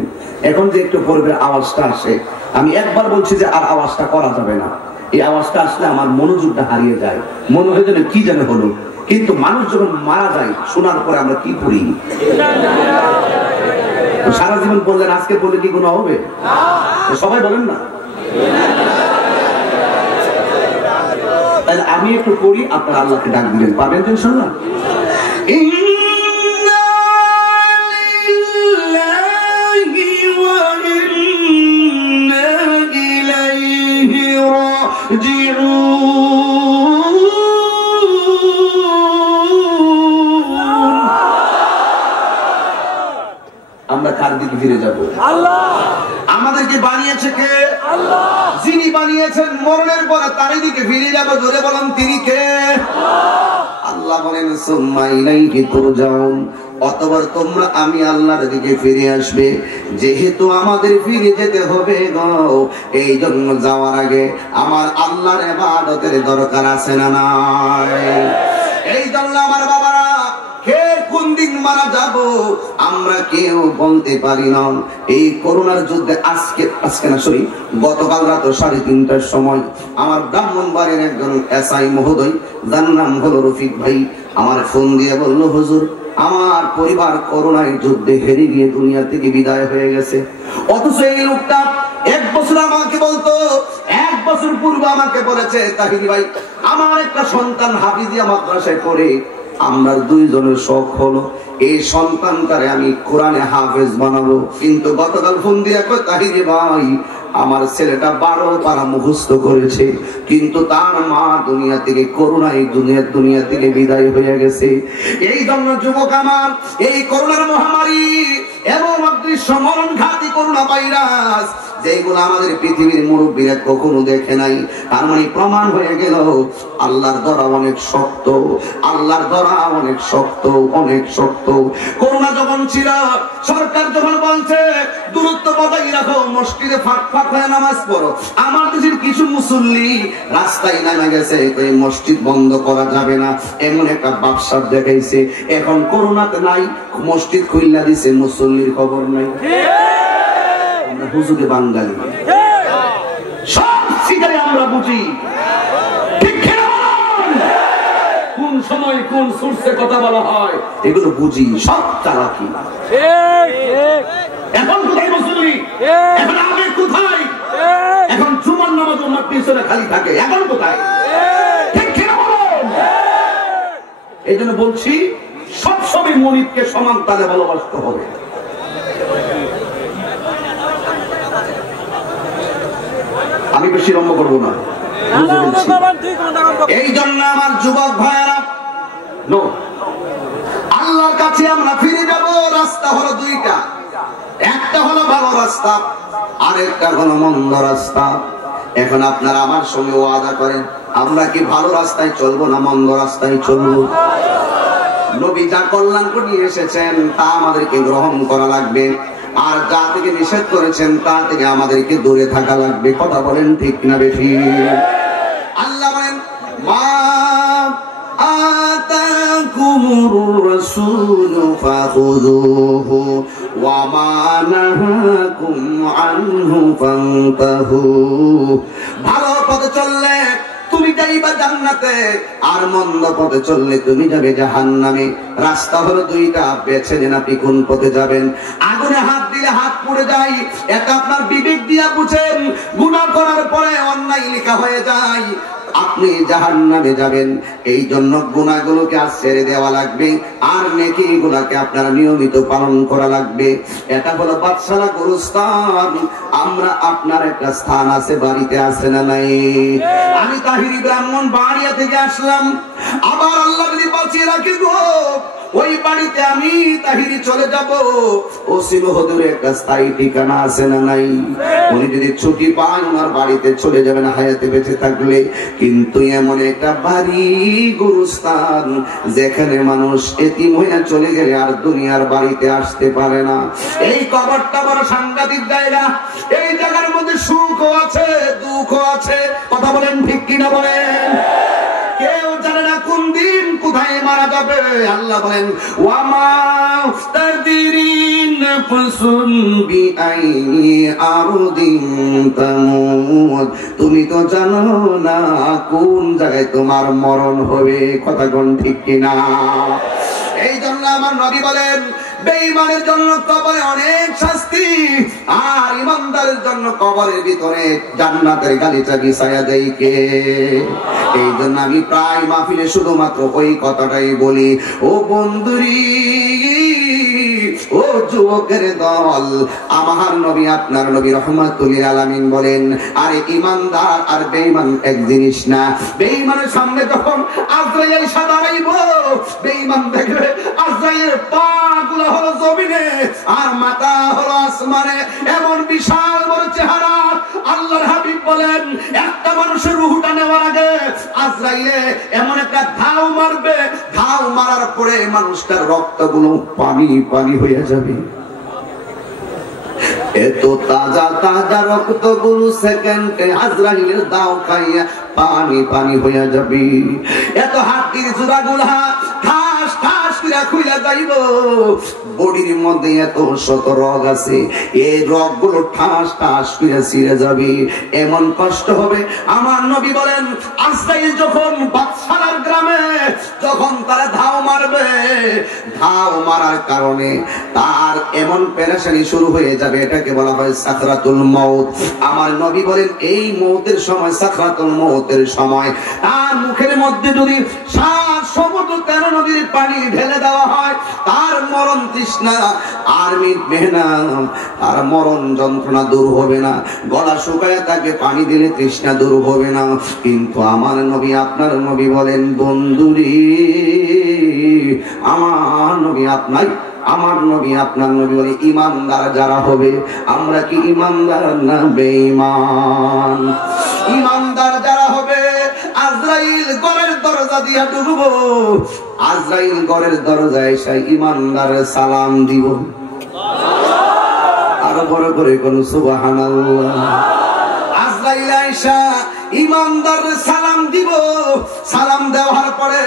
এখন যে একটু পরে আওয়াজটা আসে, আমি একবার বলছি যে আর আওয়াজটা করা যাবে না। এই আওয়াজটা আসলে আমার মনোযোগটা হারিয়ে যায়, মনে হয় যেন কি জানে হলো। কিন্তু মানুষ যখন মারা যায় শোনার পরে আমরা কি করি? সারা জীবন বললেন, আজকে বললে কি গুনাহ হবে? সবাই বলেন না। তাহলে আমি একটু করি, আপনারা আল্লাহকে ডাক দিবেন, পাবেন তো ইনশাআল্লাহ। আমরা কার দিকে ফিরে যাব? আল্লাহ। আমাদেরকে বানিয়েছে কে? আল্লাহ। যিনি বানিয়েছেন মরণের পরে তার দিকে ফিরে যাব, জোরে বলেন তিনি কে? আল্লাহ বলেন সুম্মা ইলাইহি তুরজাউন। অতঃপর তোমরা আমি আল্লাহর দিকে ফিরে আসবে। যেহেতু আমাদের ফিরে যেতে হবে গো, এই জন্য যাওয়ার আগে আমার আল্লাহর ইবাদতের দরকার আছে না নাই? এই জন্য আমার বাবারা, কে কোন দিন মারা যাব আমরা কেউ বলতে পারি না। এই করোনার যুদ্ধে গতকাল রাত 3:30টার সময় আমার ব্রাহ্মণবাড়ির একজন এসআই মহোদয়, যার নাম হলো রফিক ভাই, আমার ফোন দিয়ে বলল, হুজুর আমার পরিবার করোনার যুদ্ধে হেরে গিয়ে দুনিয়া থেকে বিদায় হয়ে গেছে। অথচ এই লোকটা 1 বছর আমাকে বলতো, 1 বছর পূর্বে আমাকে বলেছে, তাহিরি ভাই আমার একটা সন্তান হাফিজিয়া মাদ্রাসায় পড়ে, আমরা দুইজনের শখ হলো এই সন্তানটারে আমি কোরআনে হাফেজ বানাবো। কিন্তু গতকাল ফোন দিয়ে কয়, তাহিরি ভাই আমার ছেলেটা 12 পারা মুখস্থ করেছে, কিন্তু তার মা দুনিয়া থেকে করোনায় দুনিয়া থেকে বিদায় হয়ে গেছে। এই জন্য যুবক আমার, এই করোনার মহামারী এমন অদৃশ্য মরণঘাতী করোনা ভাইরাস যেগুলো আমাদের পৃথিবীর মুরব্বীরা কখনো দেখে নাই, তার মানে প্রমাণ হয়ে গেল আল্লাহর দরা অনেক শক্ত, আল্লাহর দরা অনেক শক্ত, অনেক শক্ত। করোনা যখন ছিল, সরকার যখন বলছে দূরত্ব বজায় রাখো, মসজিদে ফাঁক ফাঁক হয়ে নামাজ পড়ো, আমার দেশের কিছু মুসল্লি রাস্তায় নেমে গেছে, এই মসজিদ বন্ধ করা যাবে না, এমন একটা ব্যবসা দেখাইছে। এখন করোনাতে নাই, মসজিদ খুইলা দিছে, মুসল্লির খবর নাই। আমরা হুজুরে বাঙালি, সব শিকারে আমরা বুঝি, কোন সময় কোন সোর্সে কথা বলা হয় এগুলো বুঝি, সব চালাকি। এখন কোথায় মুসল্লি? এখন আগে কোথায়? এখন জুমার নামাজ উম্মার পিছনে খালি থাকে, এখন কোথায়? এই জন্য বলছি সবসময় মনিবকে সমান তালে ভালোবাসতে হবে। আমি বেশি লম্ব করবো না। এই জন্য আমার যুবক ভাইয়েরা, আল্লাহর কাছে আমরা ফিরে যাব। রাস্তা হলো দুইটা, একটা হলো ভালো রাস্তা, আরেকটা হলো মন্দ রাস্তা। এখন আপনারা আমার সঙ্গে ওয়াদা করেন, আমরা কি ভালো রাস্তায় চলবো না মন্দ রাস্তায় চলবো? নবী যা কল্যাণ করে নিয়ে এসেছেন তা আমাদেরকে গ্রহণ করা লাগবে, আর যা থেকে নিষেধ করেছেন তা থেকে আমাদেরকে দূরে থাকা লাগবে। কথা বলেন ঠিক না বেশি? আল্লাহ বলেন, মা আতাকুমুর রাসূলু ফাখুযুহু ওয়া মা নাহাকুম আনহু ফান্তাহু। ভালো পথে চললে তুমি যাইবা জান্নাতে, আর মন্দ পথে চললে তুমি যাবে জাহান্নামে। রাস্তা হলো দুইটা, বেছে নেন আপনি কোন পথে যাবেন। আগুনে হাত দিলে হাত পুড়ে যায়, এটা আপনার বিবেক দিয়া বুঝেন। গুনাহ করার পরে অন্যায় লেখা হয়ে যায়, আপনি জাহান্নামে যাবেন। এই জন্য গুনাহগুলোকে আর ছেড়ে দেওয়া লাগবে, আর নেকিগুলোকে আপনারা নিয়মিত পালন করা লাগবে। এটা হলো বাদশাহ গুরুস্থান। আমরা আপনার একটা স্থান আছে, বাড়িতে আছে না নাই? আমি তাহিরি ব্রাহ্মণ বাড়িয়া থেকে আসলাম, আবার আল্লাহ যদি বাঁচিয়ে রাখি গো, ওই বাড়িতে আমি তাহিরি চলে যাব। ওসি মহোদয়ের একটা স্থায়ী ঠিকানা আছে না নাই? উনি যদি ছুটি পান ওনার বাড়িতে চলে যাবেন হায়াতে বেঁচে থাকলে। কিন্তু এমন একটা বাড়ি গুরুস্থান যেখানে মানুষ এতিম হয়ে চলে গেলে আর দুনিয়ার বাড়িতে আসতে পারে না। এই কবরটা বড় সাংঘাতিক জায়গা। এই জায়গার মধ্যে সুখও আছে, দুঃখও আছে। কথা বলেন ঠিক কিনা বলেন? কেউ জানে না কোন দিন কোথায় মারা যাবে। আল্লাহ বলেন, ওয়ামা তাদরিন নাফসুন বিআই আরদিন তামুত। তুমি তো জানো না কোন জায়গায় তোমার মরণ হবে। কথা কোন ঠিক কিনা? এই জন্য আমার নবী বলেন, বেঈমানের জন্য কবরে অনেক শাস্তি, আর ইমানদারের জন্য কবরের ভিতরে জান্নাতের গালিচা বিছায়া দেয় কে? এই জন্য আমি প্রায় মাহফিলে শুধুমাত্র ওই কথাটাই বলি, ও বন্ধুরি, ও যুবকের দল, আমার নবী আপনার নবী রাহমাতুল লিল আলামিন বলেন, আরে ইমানদার আর বেঈমান এক জিনিস না। বেঈমানের সামনে যখন আজরাইল দাঁড়াইব, বেঈমান দেখবে আজরাইলের পা গুলো হলো জমিনে আর মাথা হলো আসমানে। এমন বিশাল বড় চেহারা। আল্লাহর হাবিব বলেন, একটা মানুষের রূহটা নেওয়ার আগে আজরাইলে এমন একটা ধাও মারবে, ধাও মারার পরে মানুষটার রক্তগুলো পানি পানি হয়ে যাবে। এত তাজা তাজা রক্তগুলো সেকেন্ডে আজরাইলের দাও খাইয়া পানি পানি হয়ে যাবে। এত হাড্ডির জোড়াগুলা ঠাস ঠাস কইরা খুইলা যাইব বডির মধ্যে এত শত রগ আছে এই রগগুলো ঠাস ঠাস কইরা ছিঁড়ে যাবে এমন কষ্ট হবে আমার নবী বলেন আজরাইল যখন বাদশার গ্রামে যখন তারা ধাও মারবে ধাও মারার কারণে তার এমন পেরেশানি শুরু হয়ে যাবে এটাকে বলা হয় সাকরাতুল মউত আমার নবী বলেন এই মউতের সময় সাকরাতুল মউতের সময় তার মুখের মধ্যে যদি 7 সমুদ্র 13 নদীর পানি ঢেলে দেওয়া হয় তার মরণ তৃষ্ণা আর মিটবে না তার মরণ যন্ত্রণা দূর হবে না গলা শুকায় তাকে পানি দিলে তৃষ্ণা দূর হবে না কিন্তু আমার নবী আপনার নবী বলেন বন্ধুরে আমার নবী আপনার নবী বলে ঈমানদার যারা হবে আমরা কি ঈমানদার না বেঈমান ঈমানদার যারা হবে আজরাইল ঘরের দরজা দিয়া ঢুকবো আজরাইল ঘরের দরজায় এসে ঈমানদারের সালাম দিব আরো বড় করে কোন সুবহানাল্লাহ আজরাইল আয়েশা ঈমানদার সালাম দিব সালাম দেওয়ার পরে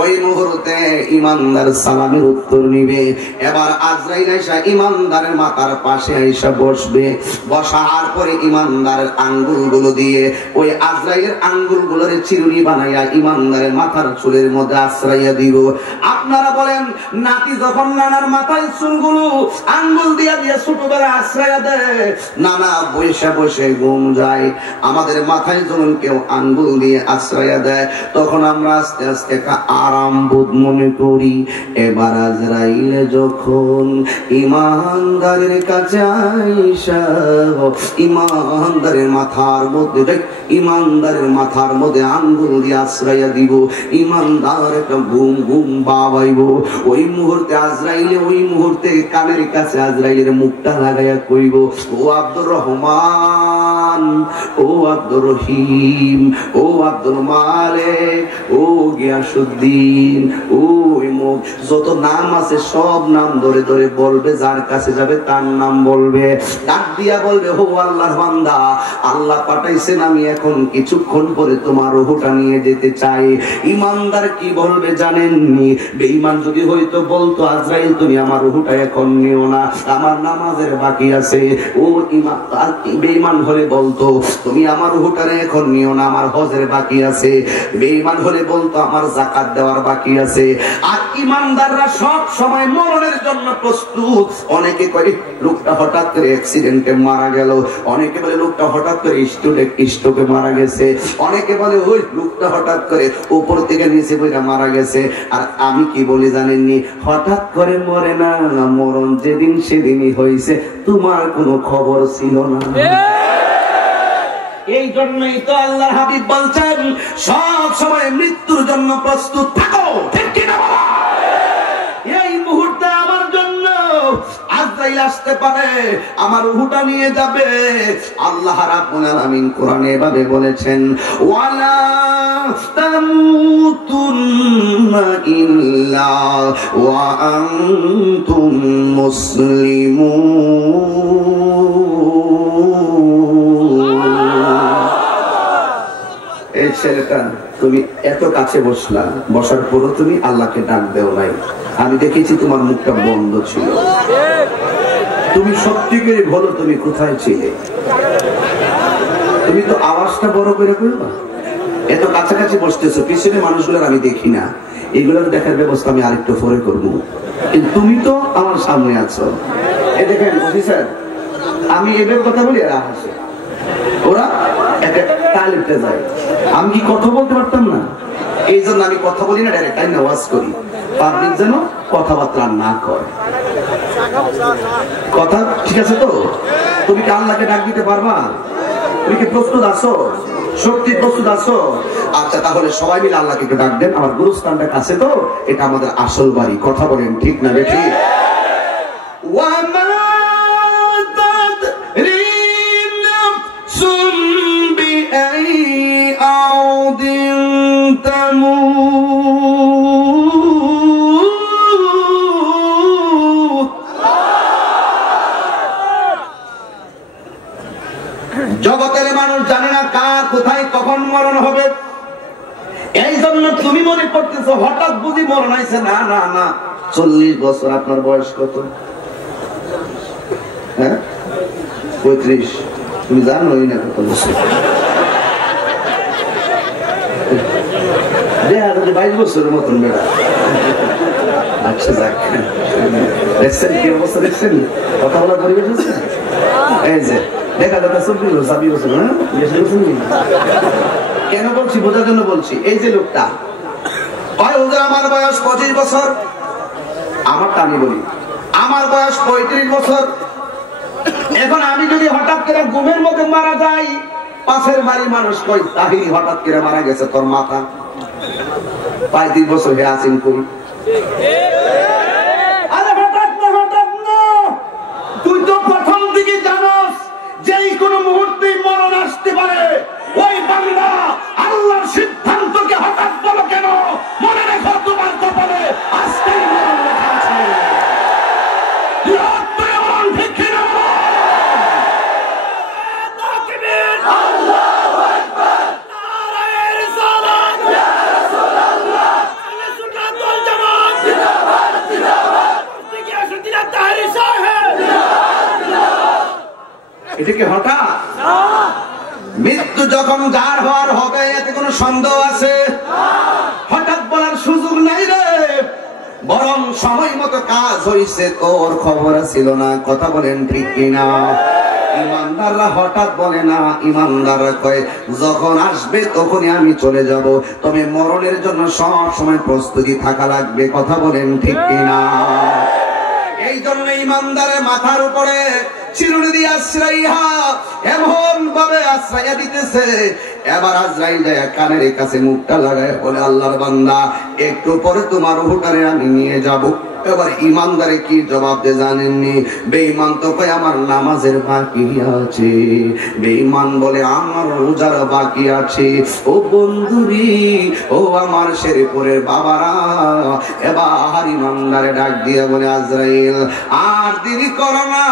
ওই মুহূর্তে ঈমানদার সালামের উত্তর নিবে এবার আজরাইল আয়েশা ঈমানদারের মাথার পাশে আয়েশা বসবে বসার পরে ঈমানদারের আঙ্গুলগুলো দিয়ে ওই আজরাইলের আঙ্গুলগুলোরে চিরুনি বানাইয়া ঈমানদারের মাথার চুলের মধ্যে আশ্রয়া দিব আপনারা বলেন নাতি যখন নানার মাথায় চুলগুলো আঙ্গুল দিয়া দিয়ে ছোটবেলা আশ্রয়া দেয় নানা বসে বসে ঘুম যায় আমাদের মাথায় যখন কেউ আঙ্গুল দিয়ে আশ্রয় দেয় তখন আমরা আস্তে আস্তে আরাম বোধ মনে করি এবার আজরাইল যখন ঈমানদারের কাছে আইসা ঈমানদারের মাথার মধ্যে আঙ্গুল দিয়ে আশ্রয় দিব ঈমানদার একটা ঘুম ঘুম বাবাইব ওই মুহূর্তে আজরাইলে ওই মুহূর্তে কানের কাছে আজরাইলের মুখটা লাগাইয়া কইব ও আব্দুর রহমান ও আব্দুর রহিম ও আব্দুল মালিক ও গিয়াসউদ্দিন ওই মুখ যত নাম আছে সব নাম ধরে ধরে বলবে যার কাছে যাবে তার নাম বলবে ডাক দিয়া বলবে ও আল্লাহর বান্দা আল্লাহ পাঠাইছেন আমি এখন কিছুক্ষণ পরে তোমার রূহটা নিয়ে যেতে চাই ঈমানদার কি বলবে জানেননি বেঈমান যদি হইতো বলতো আজরাইল তুমি আমার রূহটা এখন নিও না আমার নামাজের বাকি আছে ও বেঈমান হলে বলতো তুমি আমার রূহটারে এখন নিও না আমার হজের বাকি আছে বেঈমান হলে বলতো আমার যাকাত দেওয়ার বাকি আছে আর ঈমানদাররা সব সময় মরণের জন্য প্রস্তুত অনেকে কয় লোকটা হঠাৎ করে অ্যাক্সিডেন্টে মারা গেল অনেকে বলে লোকটা হঠাৎ করে স্ট্রোকে মারা গেছে অনেকে বলে ওই লোকটা হঠাৎ করে উপর থেকে নিচে পড়ে মারা গেছে আর আমি কি বলি জানেননি হঠাৎ করে মরে না মরণ যেদিন সেদিনই হয়েছে তোমার কোনো খবর ছিল না এই জন্যই তো আল্লাহর হাবিব বলছেন সব সময় মৃত্যুর জন্য প্রস্তুত থাকো ঠিক কি না এই মুহূর্তে আমার জন্য আজরাইল আসতে পারে আমার রূহটা নিয়ে যাবে আল্লাহ রাব্বুল আলামিন কোরআনে এভাবে বলেছেন ওয়ালা তামুতুন্না ইল্লা ওয়া আনতুম মুসলিমুন এই ছেলেটা তুমি এত কাছে বসলা বসার পরও তুমি আল্লাহকে ডাক দেও নাই আমি দেখেছি তোমার মুখটা বন্ধ ছিল তুমি সত্যিকারই বলো তুমি কোথায় ছিলে তুমি তো আওয়াজটা বড় করে করবা এত কাছাকাছি বসতেছো পিছনে মানুষগুলোর আমি দেখি না এগুলোর দেখার ব্যবস্থা আমি আরেকটু পরে করবো কিন্তু তুমি তো আমার সামনে আছো এই দেখেন অফিসার আমি এদের কথা বলি আর হাসে ওরা একটা তালিমতে যায় আমি কি কথা বলতে পারতাম না এই জন্য আমি কথা বলি না ডাইরেক্ট আমি ওয়াজ করি পাবলিক যেন কথাবার্তা না করে কথা ঠিক আছে তো তুমি কি আল্লাহকে ডাক দিতে পারবা তুমি কি প্রস্তুত আছো শক্তি প্রস্তুত আছো আচ্ছা তাহলে সবাই মিলে আল্লাহকে একটু ডাক দেন আমার গুরুস্থানটা কাছে তো এটা আমাদের আসল বাড়ি কথা বলেন ঠিক না বেঠি জগতের মানুষ জানে না কার কোথায় কখন মরণ হবে এই জন্য তুমি মনে করতেছো হঠাৎ বুঝি মরণ আইছে? না না না, 40 বছর। আপনার বয়স কত? হ্যাঁ, 35। তুমি জানোই না কত বছর? 22 বছরের মতন বেড়া। আচ্ছা যাক, দেখছেন কি অবস্থা? দেখছেন কথা বলার পরিবেশ হচ্ছে? এই যে দেখা যাচ্ছে 24 বছর। হ্যাঁ, কেন বলছি? বোঝার জন্য বলছি। এই যে লোকটা আমার বয়স 25 বছর, আমারটা আমি বলি, আমার বয়স 35 বছর। এখন আমি যদি হঠাৎ করে ঘুমের মধ্যে মারা যাই, পাশের বাড়ি মানুষ কই তাহিরি হঠাৎ করে মারা গেছে, তোর মাথা 35 বছর হে আছেন কই? আরে হঠাৎ না, হঠাৎ না, তুই তো প্রথম দিকে জানোস যে এই কোন মুহূর্তেই মরণ আসতে পারে। ওই বান্দা আল্লাহর সিদ্ধান্তকে হঠাৎ বলো কেন? মনে রেখো তোমার কপালে আজকেই মরণ লেখা আছে। এটা কি হঠাৎ? মৃত্যু যখন যার হওয়ার হবে এতে কোনো সন্দেহ আছে? হঠাৎ বলার সুযোগ নাই রে, বরং সময় মতো কাজ হইছে, তোর খবর ছিল না। কথা বলেন ঠিক কিনা? ইমানদাররা হঠাৎ বলে না, ইমানদাররা কয় যখন আসবে তখনই আমি চলে যাব, তবে মরণের জন্য সব সময় প্রস্তুতি থাকা লাগবে। কথা বলেন ঠিক কিনা? এই জন্য ইমানদারের মাথার উপরে চিরুনি দিয়ে আশ্রয়া এমন ভাবে আশ্রয়া দিতেছে, এবার আজরাইল যায় কানের কাছে মুখটা লাগায় বলে, আল্লাহর বান্দা একটু পরে তোমার রূহটারে আমি নিয়ে যাব। এবার ইমানদারে কি জবাব দে জানেননি? বেঈমান তো কয় আমার নামাজের বাকি আছে, বেঈমান বলে আমার রোজার বাকি আছে। ও বন্ধুরি, ও আমার শেরপুরের বাবারা, এবার ইমানদারে ডাক দিয়ে বলে, আজরাইল আর দেরি করো না,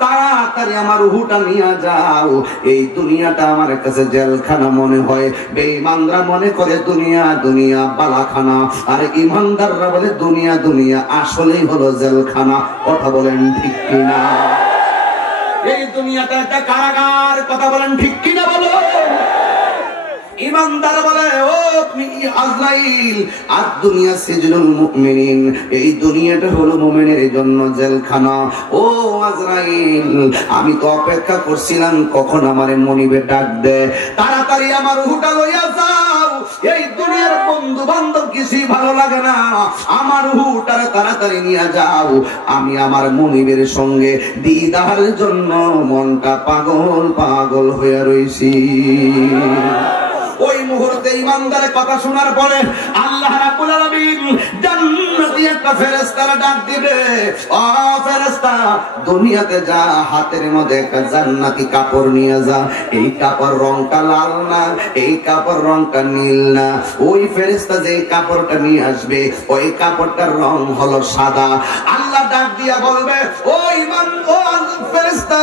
তাড়াতাড়ি আমার রূহটা নিয়ে যাও। এই দুনিয়াটা আমার কাছে জেলখানা মনে হয়। বেঈমানরা মনে করে দুনিয়া দুনিয়া বালাখানা, আর ইমানদাররা বলে দুনিয়া দুনিয়া আসলেই হলো জেলখানা। কথা বলেন ঠিক কিনা? এই দুনিয়াটা একটা কারাগার। কথা বলেন ঠিক কিনা? বলো। ইমানদার বলে, ও আজরাইল আর দুনিয়া সিজনুল মুমিনিন, এই দুনিয়াটা হলো মুমিনের জন্য জেলখানা। ও আজরাইল, আমি তো অপেক্ষা করছিলাম কখন আমারে মনিবে ডাক দে, তাড়াতাড়ি আমার রূহটা লইয়া যাও। এই দুনিয়ার বন্ধু বান্ধব কিছুই ভালো লাগে না, আমার রূহটা তাড়াতাড়ি নিয়ে যাও। আমি আমার মনিবের সঙ্গে দিদারের জন্য মনটা পাগল পাগল হয়ে রইছি। ওই মুহূর্তে ইমানদারের কথা শোনার পরে আল্লাহ রাব্বুল আলামিন জান্নাতি একটা ফেরেশতার ডাক দিবে, ও ফেরেশতা দুনিয়াতে যা, হাতের মধ্যে একটা জান্নাতি কাপড় নিয়ে যা। এই কাপড় রংটা লাল না, এই কাপড় রংটা নীল না। ওই ফেরেশতা যে কাপড়টা নিয়ে আসবে ওই কাপড়টার রং হলো সাদা। আল্লাহ ডাক দিয়া বলবে, ও ইমান, ও ফেরেশতা,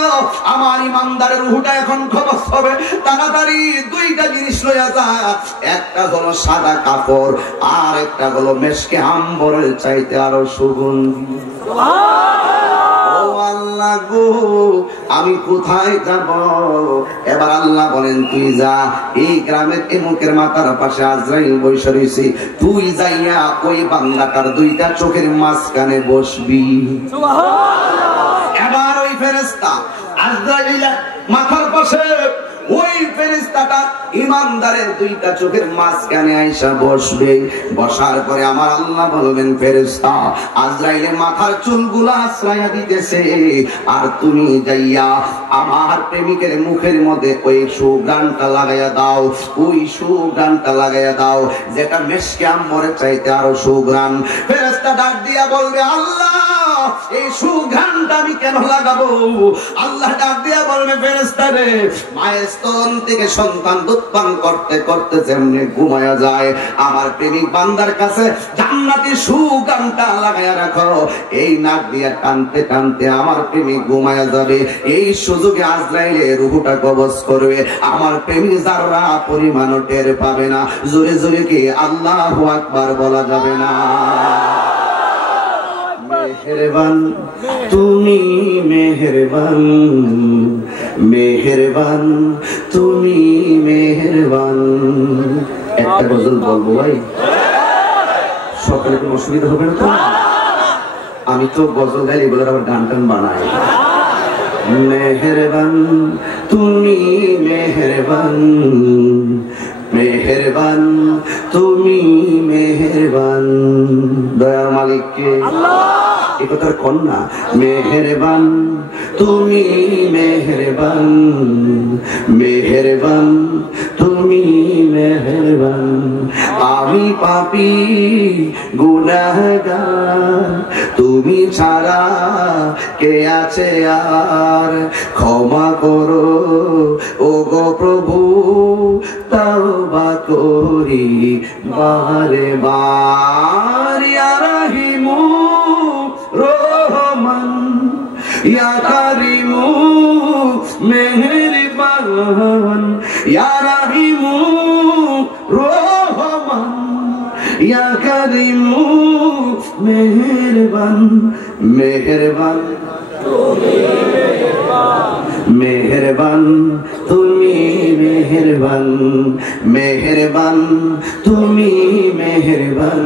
আমার ইমানদারের রূহটা এখন খবর হবে, তাড়াতাড়ি দুইটা জিনিস লইয়া যা। একটা হলো সাদা কাপড়, আর একটা হলো মেশকে আম্বরের চাইতে আরো সুগন্ধি। ও আল্লাহ গো, আমি কোথায় যাব? এবার আল্লাহ বলেন, তুই যা, এই গ্রামের এমুকের মাথার পাশে আজরাইল বসে রইছে, তুই যাইয়া ওই বান্দাটার দুইটা চোখের মাঝখানে বসবি। এবার ওই ফেরেশতা আজরাইল মাথার পাশে, ওই ফেরেশতাটা ইমানদারের দুইটা চোখের মাঝখানে আইসা বসবে। বসার পরে আমার আল্লাহ বলবেন, ফেরেশতা আজরাইলের মাথার চুলগুলো আশ্রয়া দিতেছে, আর তুমি যাইয়া আমার প্রেমিকের মুখের মধ্যে ওই সুঘ্রাণটা লাগাইয়া দাও, ওই সুঘ্রাণটা লাগাইয়া দাও যেটা মেশকে আম্বরের চাইতে আরো সুঘ্রাণ। ফেরেশতা ডাক দিয়া বলবে, আল্লাহ এই সুঘ্রাণটা আমি কেন লাগাবো? আল্লাহ ডাক দিয়া বলবে, ফেরেশতারে, মায়ের স্তন থেকে সন্তান দুধ পান করতে করতে যেমনি ঘুমায়া যায়, আমার প্রেমিক বান্দার কাছে জান্নাতি সুঘ্রাণটা লাগায়া রাখো। এই নাক দিয়া টানতে টানতে আমার প্রেমিক ঘুমায়া যাবে। এই সুযোগে আজরাইলে রূহটা কবজ করবে, আমার প্রেমিক যারা পরিমাণও টের পাবে না। জোরে জোরে কি আল্লাহু আকবার বলা যাবে না? মেহেরবান তুমি মেহেরবান, মেহেরবান তুমি মেহেরবান। একটা গজল বলবো ভাই, সকালে কোনো অসুবিধা হবে না তো? আমি তো গজল গাই, এগুলোর আবার গান টান বানাই। মেহেরবান তুমি মেহেরবান, মেহেরবান তুমি মেহেরবান। দয়ার মালিককে এ কথার কন্যা। মেহেরবান তুমি মেহেরবান, মেহেরবান তুমি মেহেরবান। আমি পাপী গুনাহগার, তুমি ছাড়া কে আছে আর? ক্ষমা করো ও গো প্রভু, তওবা করি বারে বার। ইয়া রাহিমু রহমান, ইয়া কারিমু মেহেরবান, ইয়া রাহিমু রহমান, ইয়া কারিমু মেহেরবান। মেহেরবান মেহেরবান তুমি মেহেরবান, মেহেরবান তুমি মেহেরবান,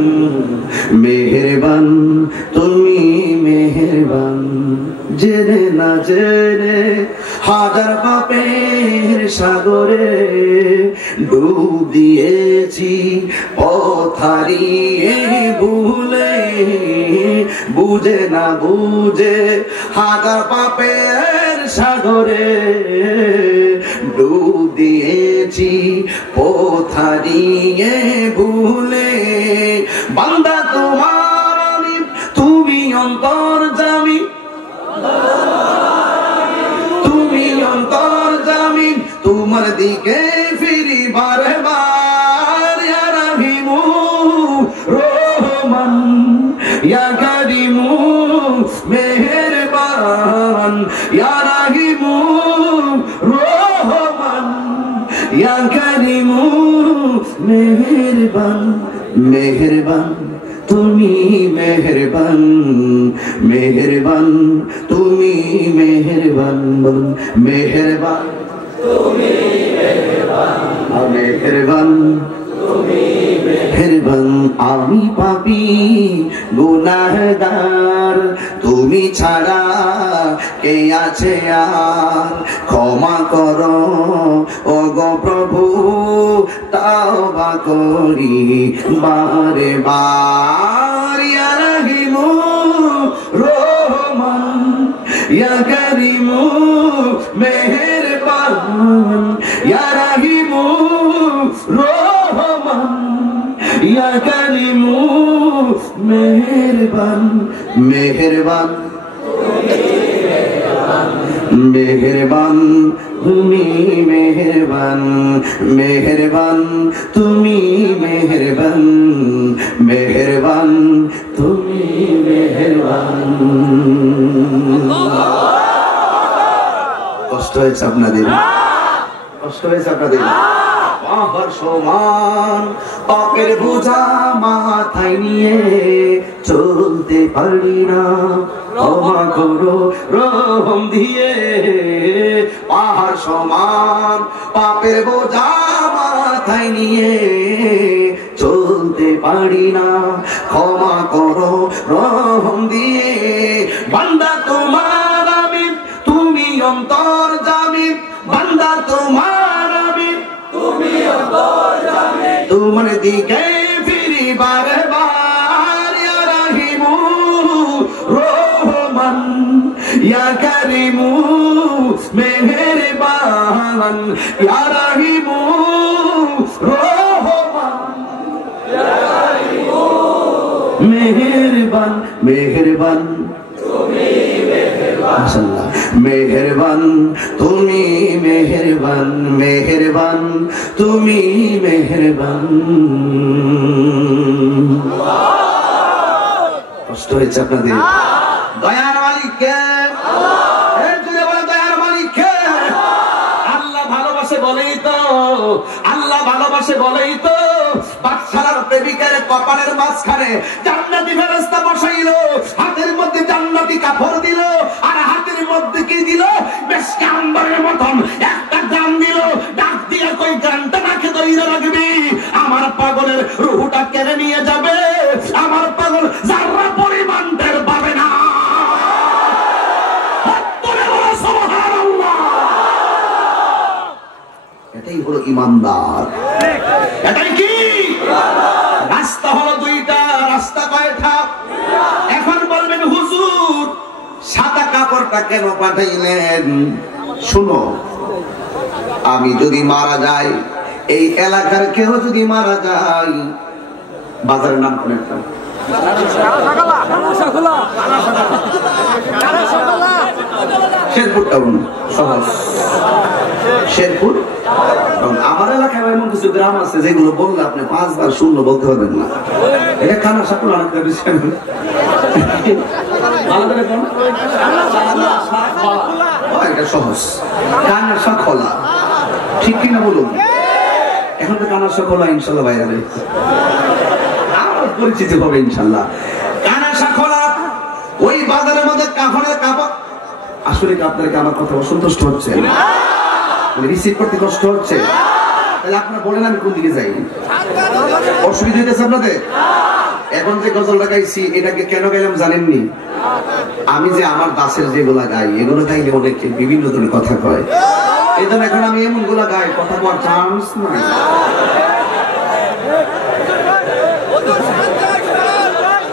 মেহেরবান তুমি মেহেরবান। জেনে না জেনে হাজার পাপের সাগরে ডুব দিয়েছি, পথ হারিয়ে ভুলে, বুঝে না বুঝে হাজার পাপের সাগরে ডুব দিয়েছি, পথ হারিয়ে ভুলে। বান্দা তোমার আমি, তুমি অন্তর্যামী, তুমি অন্তর্যামী, তোমার দিকে ফিরি বারে বার। ইয়া রাহিমু রহমান, ইয়া কারিমু মেহেরবান, ইয়া রাহিমু রহমান, ইয়া কারিমু মেহেরবান। মেহেরবান তুমি মেহেরবান, মেহেরবান তুমি মেহেরবান। বলুন মেহেরবান তুমি মেহেরবান, মেহেরবান তুমি মেহেরবান। আমি পাপী গুনাহগার, তুমি ছাড়া কে আছে আর? ক্ষমা করো ও গো প্রভু, তওবা করি বারে বার। ইয়া রাহিমু রহমান, ইয়া কারিমু মেহেরবান, ইয়া রাহিমু রহমান, ইয়া কারিমু মেহেরবান। মেহেরবান মেহেরবান তুমি মেহেরবান, মেহেরবান তুমি মেহেরবান, মেহেরবান তুমি মেহেরবান। কষ্ট হয়েছে আপনাদের? কষ্ট হয়েছে আপনাদের? পাহাড় সমান পাপের বোঝা মাথায় নিয়ে চলতে পারি না, ক্ষমা করো রহম দিয়ে। পাহাড় সমান পাপের বোঝা মাথায় নিয়ে চলতে পারি না, ক্ষমা করো রহম দিয়ে। বান্দা তোমার আমি, তুমি অন্তর্যামী, বান্দা তোমার আমি, তুমি অন্তর্যামী, তোমার দিকে ফিরি বারে বার। ইয়া রাহিমু রহমান, ইয়া কারিমু মেহেরবান, ইয়া রাহিমু রহমান, ইয়া কারিমু মেহেরবান। মেহেরবান মাশাআল্লাহ। মেহেরবান তুমি মেহেরবান, মেহেরবান তুমি মেহেরবান। কষ্ট হয়েছে আপনাদের? দয়ার মালিক কে? দয়ার মালিক কে? আল্লাহ ভালোবাসে বলেই তো, আল্লাহ ভালোবাসে বলেই তো বাদশার প্রেমিকের কপালের মাঝখানে জান্নাতি ফেরেশতা বসাইলো, হাতের মধ্যে জান্নাতি কাপড় দিল, আর হাতের মধ্যে কি দিল? বেশকে আম্বরের মতন একটা গান দিল। ডাক দিয়ে কই গানটা নাকে দইরা রাখবি, আমার পাগলের রুহটা কেড়ে নিয়ে যাবে, আমার পাগল যারা পরিমাণ টের পাবে না। এটাই হলো ইমানদার। এটাই কি? রাস্তা হলো দুইটা, রাস্তা কয়টা? এখন বলবেন হুজুর সাদা কাপড়টা কেন পাঠাইলেন? শুনো, আমি যদি মারা যাই, এই এলাকার কেউ যদি মারা যায়, বাজারের নাম কোন একটা? শেরপুর টাউন সহজ। শেরপুর আমার এলাকায় এমন কিছু গ্রাম আছে যেগুলো বললে আপনি 5 বার শূন্য বলতে পারবেন না। এটা কানা সাকুল অনেকটা বিষয়। এটা সহজ, কানা সাখলা, ঠিক কিনা বলুন? এখন তো কানা সাখলা ইনশাল্লাহ বাইরে আমার পরিচিতি হবে ইনশাল্লাহ। কানা সাখলা ওই বাজারের মধ্যে কাফনের কাপড়। আসলে কি আপনাকে আমার কথা অসন্তুষ্ট হচ্ছে? রিসিভ করতে কষ্ট হচ্ছে? তাহলে আপনারা বলেন আমি কোন দিকে যাই? অসুবিধা হইতেছে আপনাদের? এখন যে গজলটা গাইছি এটাকে কেন গাইলাম জানেননি? আমি যে আমার দাসের যেগুলা গাই, এগুলো গাইলে অনেকে বিভিন্ন ধরনের কথা কয়। এই জন্য এখন আমি এমন গুলা গাই, কথা বলার চান্স নাই।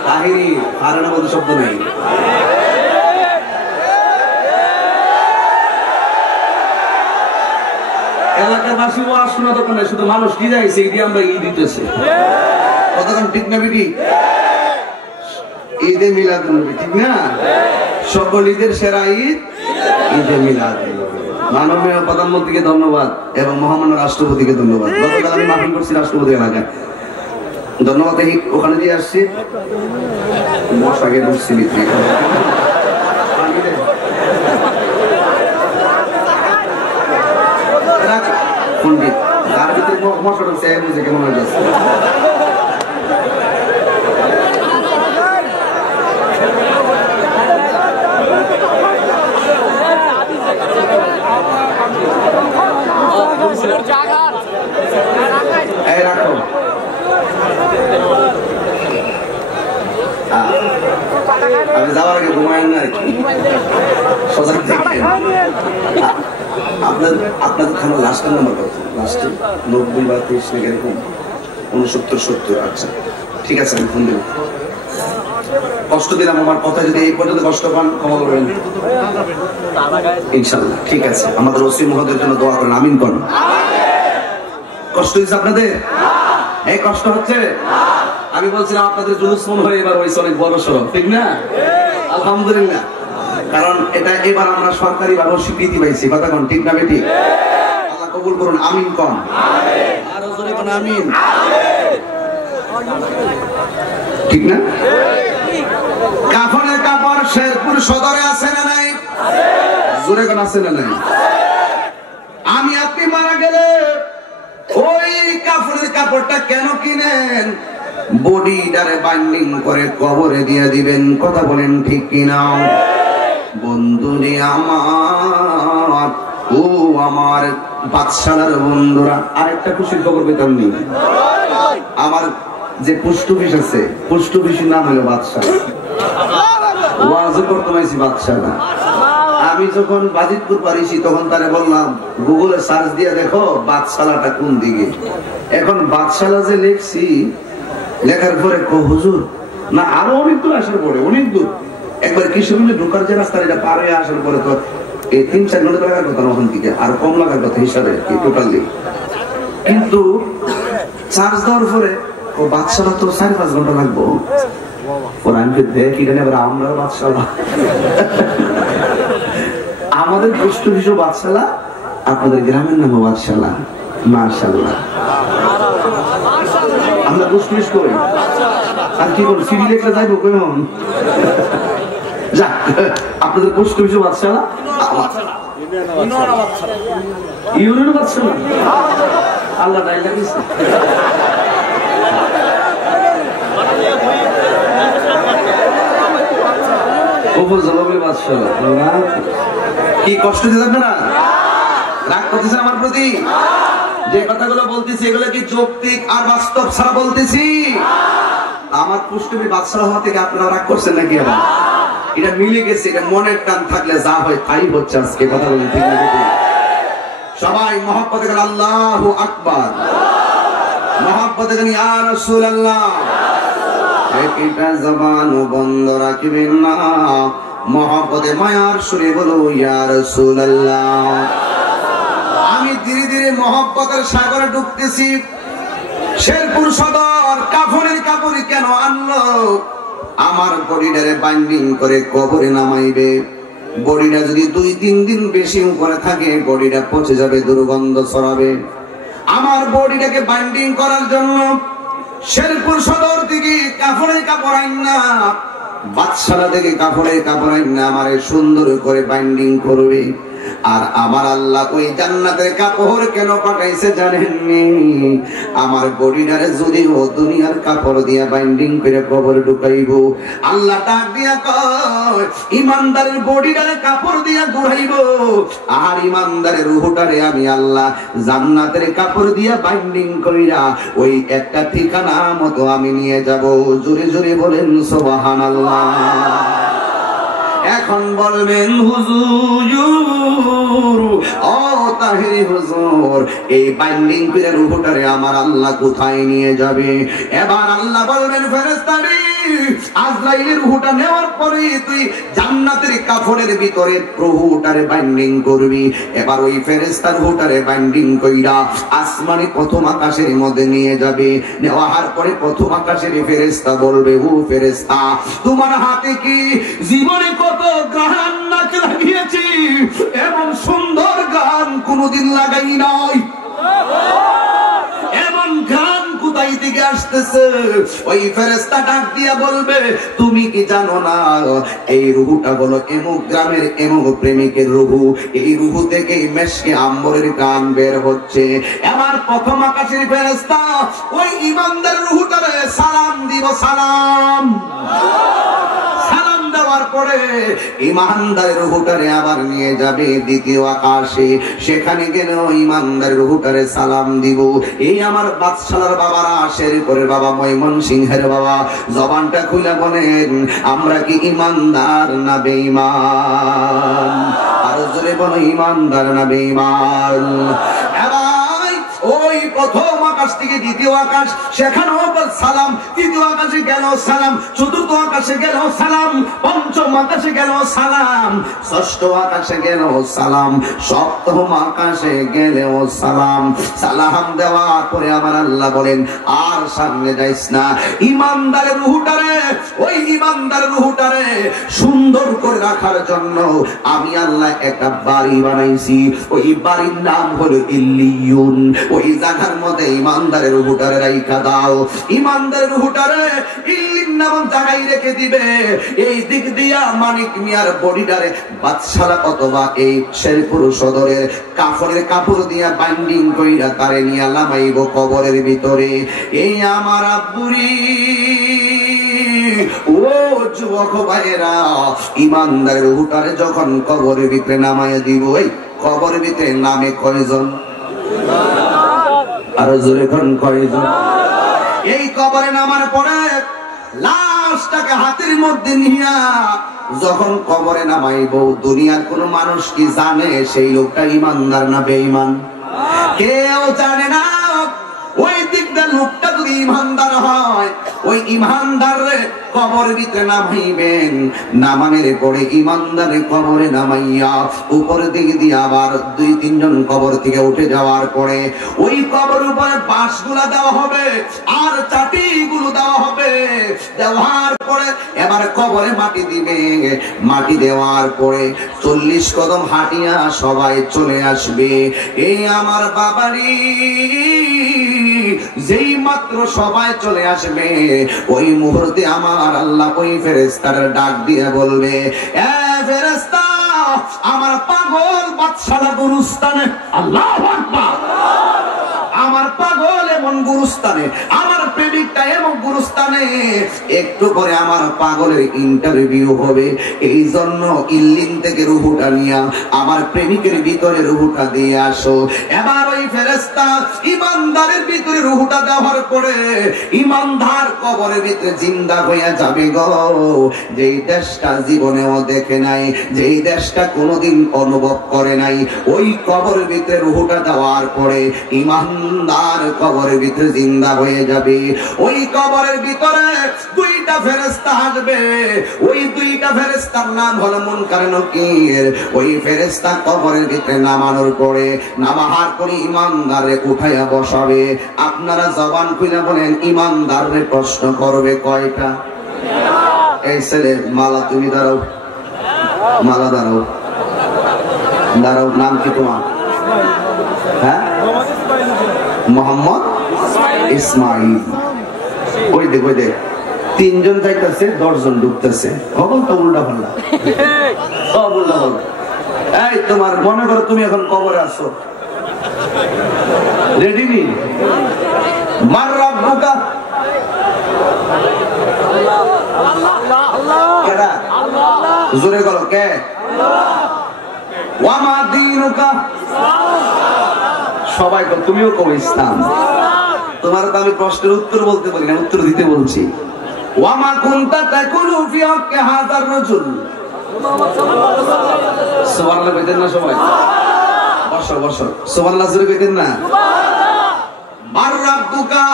তাহিরি হারানোর মতো শব্দ নেই। এলাকাবাসী ওয়াজ শোনা দরকার নাই, শুধু মানুষ কি যাইছে এই দিয়ে আমরা ঈদ দিতেছে। কতক্ষণ ঠিক না বেটি? ঈদে মিলাদুন্নবী, ঠিক না? সকল ঈদের সেরা ঈদ ঈদে মিলাদুন্নবী। মাননীয় প্রধানমন্ত্রীকে ধন্যবাদ এবং মহামান্য রাষ্ট্রপতিকে ধন্যবাদ। গতকাল আমি মাহফিল করছি রাষ্ট্রপতি এলাকায়, ধন্যবাদ। ওখানে দিয়ে আসছি মশাকে ঢুকছি পন্ডিত, তার ভিতরে মশা ঢুকছে বুঝে কেমন হয়ে যাচ্ছে। রাখো আমি যাওয়ার আগে ঘুমায়েন না আর কি, সজাগ থাকবেন। আপনাদের থানার লাস্টের নাম্বার কত? লাস্টে 90 বা 30 নাকি এরকম, 69 70। আচ্ছা ঠিক আছে, আমি ফোন দেব। কষ্ট দিলাম, আমার কথা যদি এই পর্যন্ত কষ্ট পান ক্ষমা করবেন ইনশাল্লাহ। ঠিক আছে, আমাদের ওসি মহোদয়ের জন্য দোয়া করেন, আমিন করেন। কষ্ট হচ্ছে আপনাদের? এই কষ্ট হচ্ছে? আমি বলছিলাম আপনাদের জুলুস মন হয়ে এবার হয়েছে অনেক বড় সড়ো, ঠিক না? আলহামদুলিল্লাহ, কারণ এটা এবার আমরা সরকারি ভাবে স্বীকৃতি পাইছি। কথা কোন ঠিক না বেটি? আল্লাহ কবুল করুন, আমিন কোন। আরো জোরে কোন আমিন। ঠিক না? কাফনের কাপড় শেরপুর সদরে আছে না নাই? জোরে কোন আছে না নাই? আমি আপনি মারা গেলে ওই কাফনের কাপড়টা কেন কিনেন? বডিটারে বাইন্ডিং করে কবরে দিয়ে দিবেন। কথা বলেন ঠিক কিনা? বন্ধুরে আমার, ও আমার বাদশার বন্ধুরা, আরেকটা খুশির খবর পেতাম নি। আমার যে পোস্ট অফিস আছে, পোস্ট অফিসের নাম হলো বাদশা। ওয়াজ করতে পারছি বাদশা না। আমি যখন বাজিতপুর পারিছি তখন তারে বললাম গুগলে সার্চ দিয়ে দেখো বাদশালাটা কোন দিকে। এখন বাদশালা যে লিখছি, লেখার পরে হুজুর না আরো অনেক দূর আসার পরে, অনেক দূর একবার কিশোরগঞ্জে ঢোকার যে রাস্তা, এটা পার হয়ে আসার পরে তো এই 3-4 ঘন্টা লাগার কথা, ওখান থেকে আর কম লাগার কথা হিসাবে টোটালি। কিন্তু চার্জ দেওয়ার পরে ও বাদশালা তো 4-5 ঘন্টা লাগবো। ওরা আমি দেখি এখানে আবার আমরা বাদশালা আমাদের পোস্ট অফিসও বাদশালা, আপনাদের গ্রামের নামও বাদশালা। মাশাআল্লাহ। আমরা পোস্ট অফিস করি আর কি বল সিভিল একটা যাইবো কেমন? যাক, আপনাদের পোস্ট অফিসও বাদশালা, ইউনিয়ন বাদশালা। আল্লাহ ডাইলা দিছে। উপজেলা বাদশালা কি কষ্ট দিতে আপনারা? রাগ করতেছেন আমার প্রতি? যে কথাগুলো বলতেছি এগুলো কি যৌক্তিক আর বাস্তব ছাড়া বলতেছি? আমার পুষ্টমি বাদশাহ হওয়া থেকে আপনারা রাগ করছেন নাকি? আবার এটা মিলে গেছে, এটা মনের টান থাকলে যা হয় তাই হচ্ছে। আজকে কথা বলেন ঠিক না? সবাই মহব্বতে গেলে আল্লাহু আকবার, মহব্বতে গেলে ইয়া রাসূলুল্লাহ। একটা জবান বন্ধ রাখবেন না, মহব্বতে মায়ার সুরে বলো ইয়া রাসূলুল্লাহ। আমি ধীরে ধীরে মহব্বতের সাগরে ঢুকতেছি। শেরপুর সদর কাফনের কাপড় কেন আনলো? আমার বডিটারে বাইন্ডিং করে কবরে নামাইবে। বডিটা যদি 2-3 দিন বেশি উপরে থাকে বডিটা পচে যাবে, দুর্গন্ধ ছড়াবে। আমার বডিটাকে বাইন্ডিং করার জন্য শেরপুর সদর থেকে কাফনের কাপড় আইনা, বাদশালা থেকে কাপড়ের কাপড় আইনা আমারে সুন্দর করে বাইন্ডিং করবে। আর আমার আল্লাহ ওই জান্নাতের কাপড় কেন পাঠাইছে জানেননি? আমার বডিটারে যদি ও দুনিয়ার কাপড় দিয়া বাইন্ডিং করে কবরে ঢুকাইবো, আল্লাহ ডাক দিয়া কয় ইমানদারের বডিটারে কাপড় দিয়া ঘুরাইবো, আর ইমানদারের রূহটারে আমি আল্লাহ জান্নাতের কাপড় দিয়া বাইন্ডিং কইরা ওই একটা ঠিকানা মতো আমি নিয়ে যাব। জোরে জোরে বলেন সুবহানাল্লাহ। এখন বলবেন হুজুর, ও তাহিরি হুজুর, এই বাইন্ডিং করে রূহটারে আমার আল্লাহ কোথায় নিয়ে যাবে? এবার আল্লাহ বলবেন ফেরেশতারে, আজরাইলের রূহটা নেওয়ার পরে তুই জান্নাতের কাফনের ভিতরে রূহটারে বাইন্ডিং করবি। এবার ওই ফেরেশতার রূহটারে বাইন্ডিং কইরা আসমানে প্রথম আকাশের মধ্যে নিয়ে যাবে। নেওয়ার পরে প্রথম আকাশের ফেরেশতা বলবে, ও ফেরেশতা, তোমার হাতে কি জীবনে কত গান নাক লাগিয়েছি, এমন সুন্দর গান কোনদিন লাগাই নাই। এমন গান কোথায় থেকে আসতেছে? ওই ফেরেশতা ডাক দিয়া বলবে, তুমি কি জানো না এই রূহটা হলো এমুক গ্রামের এমুক প্রেমিকের রূহ, এই রূহ থেকে মেশকে আম্বরের গান বের হচ্ছে। আমার প্রথম আকাশের ফেরেশতা ওই ইমানদার রূহটারে সালাম দিব। সালাম দেওয়ার পরে ইমানদারের রূহটারে আবার নিয়ে যাবে দ্বিতীয় আকাশে। সেখানে গেলে ইমানদারের রূহটারে সালাম দিব। এই আমার বাদশালার বাবারা, শেরপুরের বাবা, ময়মনসিংহের বাবা, জবানটা খুলে বলেন আমরা কি ইমানদার না বেঈমান? আর জোরে বলো ইমানদার না বেঈমান? ওই প্রথম আকাশ থেকে দ্বিতীয় আকাশ, সেখানেও সালাম। তৃতীয় আকাশে গেল সালাম, চতুর্থ আকাশে গেল সালাম, পঞ্চম আকাশে গেল সালাম, ষষ্ঠ আকাশে গেল সালাম, সপ্তম আকাশে গেলেও সালাম। সালাম দেওয়ার পরে আমার আল্লাহ বলেন আর সামনে যাইস না। ইমানদারের রূহটারে, ওই ইমানদারের রূহটারে সুন্দর করে রাখার জন্য আমি আল্লাহ একটা বাড়ি বানাইছি। ওই বাড়ির নাম হলো ইল্লিয়ুন। ওই জায়গার মধ্যে ইমানদারের রূহটারে রাইখা দাও। ইমানদারের রূহটারে ইল্লিন নামক জায়গায় রেখে দিবে। এই দিক দিয়া মানিক মিয়ার বডিটারে বাদশালা অথবা এই শেরপুর সদরের কাফনের কাপড় দিয়া বাইন্ডিং কইরা তারে নিয়ে লামাইব কবরের ভিতরে। এই আমার আব্বুরি, ও যুবক ভাইয়েরা, ইমানদারের রূহটারে যখন কবরের ভিতরে নামাইয়া দিব, এই কবরের ভিতরে নামে কয়জন? আরো জোরে কোন কয়জন? এই কবরে নামার পরে লাশটাকে হাতের মধ্যে নিয়া যখন কবরে নামাইব, দুনিয়ার কোন মানুষ কি জানে সেই লোকটা ইমানদার না বেঈমান? কেউ জানে না। ওই দিকটা লোকটা যদি ইমানদার হয়, ওই ইমানদার কবরের ভিতরে নামাইবেন, নামানোর পরে ইমানদারের কবরে নামাইয়া উপরে দিকে দিয়ে আবার 2-3 জন কবর থেকে উঠে যাওয়ার পরে ওই কবর উপরে বাঁশগুলা দেওয়া হবে আর চাটিগুলো দেওয়া হবে। দেওয়ার পরে এবার কবরে মাটি দিবে, মাটি দেওয়ার পরে 40 কদম হাঁটিয়া সবাই চলে আসবে। এই আমার বাবারি যেই মাত্র সবাই চলে আসবে ওই মুহূর্তে আমার আল্লাহ ওই ফেরেশতার ডাক দিয়ে বলবে, এ ফেরেশতা, আমার পাগল বাদশাহ গুরুস্থানে, আল্লাহু আকবার, আমার পাগল এমন গুরুস্থানে, আমার প্রেমিকটা এমন গুরুস্থানে, একটু পরে আমার পাগলের ইন্টারভিউ হবে। এই জন্য ইল্লিন থেকে রুহুটা নিয়া আমার প্রেমিকের ভিতরে রুহুটা দিয়ে আসো। এবার ওই ফেরেশতা ইমানদারের ভিতরে রুহুটা দেওয়ার পরে ইমানদার কবরের ভিতরে জিন্দা হইয়া যাবে গো। যেই দেশটা জীবনেও দেখে নাই, যেই দেশটা কোনোদিন অনুভব করে নাই, ওই কবরের ভিতরে রুহুটা দেওয়ার পরে ইমানদার কবরের ভিতরে জিন্দা হয়ে যাবে। ওই কবরের ভিতরে 2টা ফেরেশতা আসবে, ওই 2টা ফেরেশতার নাম হলো মুনকার নাকির। ওই ফেরেশতা কবরের ভিতরে নামানোর পরে নামাহার করে ইমানদারে উঠাইয়া বসাবে। আপনারা জবান খুলে বলেন, ইমানদারে প্রশ্ন করবে কয়টা? এই ছেলে মালা, তুমি দাঁড়াও, মালা দাঁড়াও, দাঁড়াও, নাম কি তোমার? হ্যাঁ, মোহাম্মদ ইসমাইল। ওই দেখ, ওই দেখ, 3 জন যাইতেছে, 10 জন ঢুকতেছে। কখন তো উল্টা পাল্লা, সব উল্টা পাল্লা। এই তোমার মনে করো তুমি এখন কবরে আছো, রেডি নি? মার রাব্বুকা, কেডা? জোরে বলো, কে? ওয়া মা দীনুকা, সবাই তো, তুমিও কও ইসলাম। তোমার তো আমি প্রশ্নের উত্তর বলতে পারি না, উত্তর দিতে বলছি। ওয়া মা কুনতা তাকুলু ফি হাক্কি হাযার রাজুল, সুবহানাল্লাহ কইতেন না সবাই? বসো বসো, সুবহানাল্লাহ জোরে কইতেন না? মার রাব্বুকা,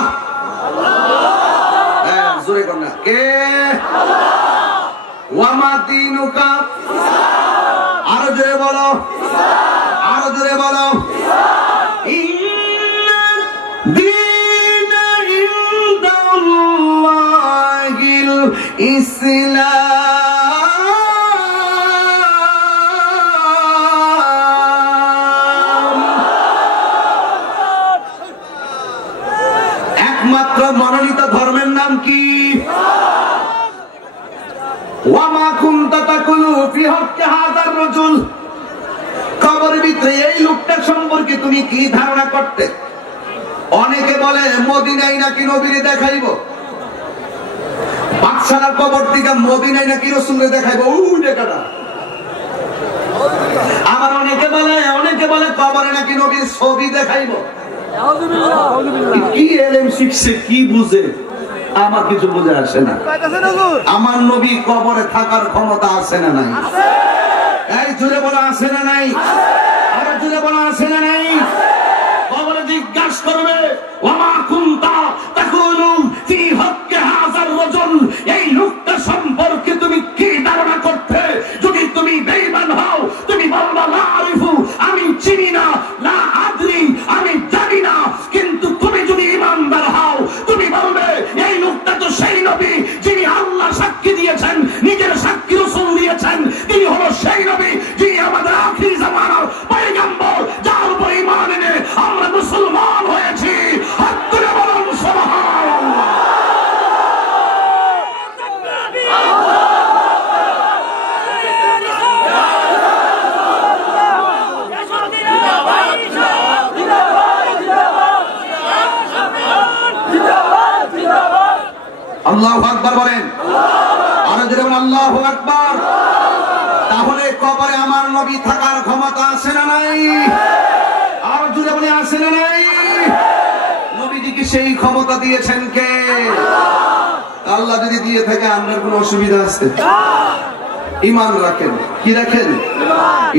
হ্যাঁ জোরে কর না, কে? ওয়া মা দীনুকা, আরো জোরে বলো, আরো জোরে বলো। একমাত্র মনোনীত ধর্মের নাম কি? ওয়া মা কুনতা তাকুলু ফি হাক্কি হাযার রাজুল, কবরের ভিতরে এই লোকটা সম্পর্কে তুমি কি ধারণা করতে? অনেকে বলে মদিনায় নাকি নবীরে দেখাইবো, বাদশার কবর থেকে মদিনায় নাকি রাসূলকে দেখাইবো, ওই দেখাটা। আবার অনেকে বলে কবরে নাকি নবীর ছবি দেখাইবো। কি এলেম শিখছে, কি বুঝে? আমার কিছু বুঝে আসে না। আমার নবী কবরে থাকার ক্ষমতা আছে না নাই? এই জুড়ে বলা আছে না নাই? আরো জুড়ে বলা আছে না নাই? কবরে জিজ্ঞাসা করবে, ওয়া মা কুনতা তাকুলু ফি হাক্কি হাযার রাজুল, এই লোকটা সম্পর্কে তুমি কি ধারণা করতে? যদি তুমি বেঈমান হও, তুমি বলবা লা আরিফু, আমি চিনি না, লা আদরি, আমি জানি না। কিন্তু তুমি যদি ঈমানদার হও, তুমি বলবে এই লোকটা তো সেই নবী যিনি আল্লাহ সাক্ষী দিয়েছেন, নিজের সাক্ষী রাসূল দিয়েছেন। তিনি হলো সেই নবী যিনি আমাদের আখির জামানার পয়গম্বর, যার উপর ঈমান এনে আমরা মুসলমান হয়েছি। হাত তুলে বলুন সুবহানাল্লাহ। আল্লাহু আকবার বলেন, আরো জোরে বলেন আল্লাহু আকবার। তাহলে কবরে আমার নবী থাকার ক্ষমতা আছে না নাই? আরো জোরে বলে আছে না নাই? নবীজিকে সেই ক্ষমতা দিয়েছেন কে? আল্লাহ যদি দিয়ে থাকে আপনার কোনো অসুবিধা আছে? ঈমান রাখেন, কি রাখেন?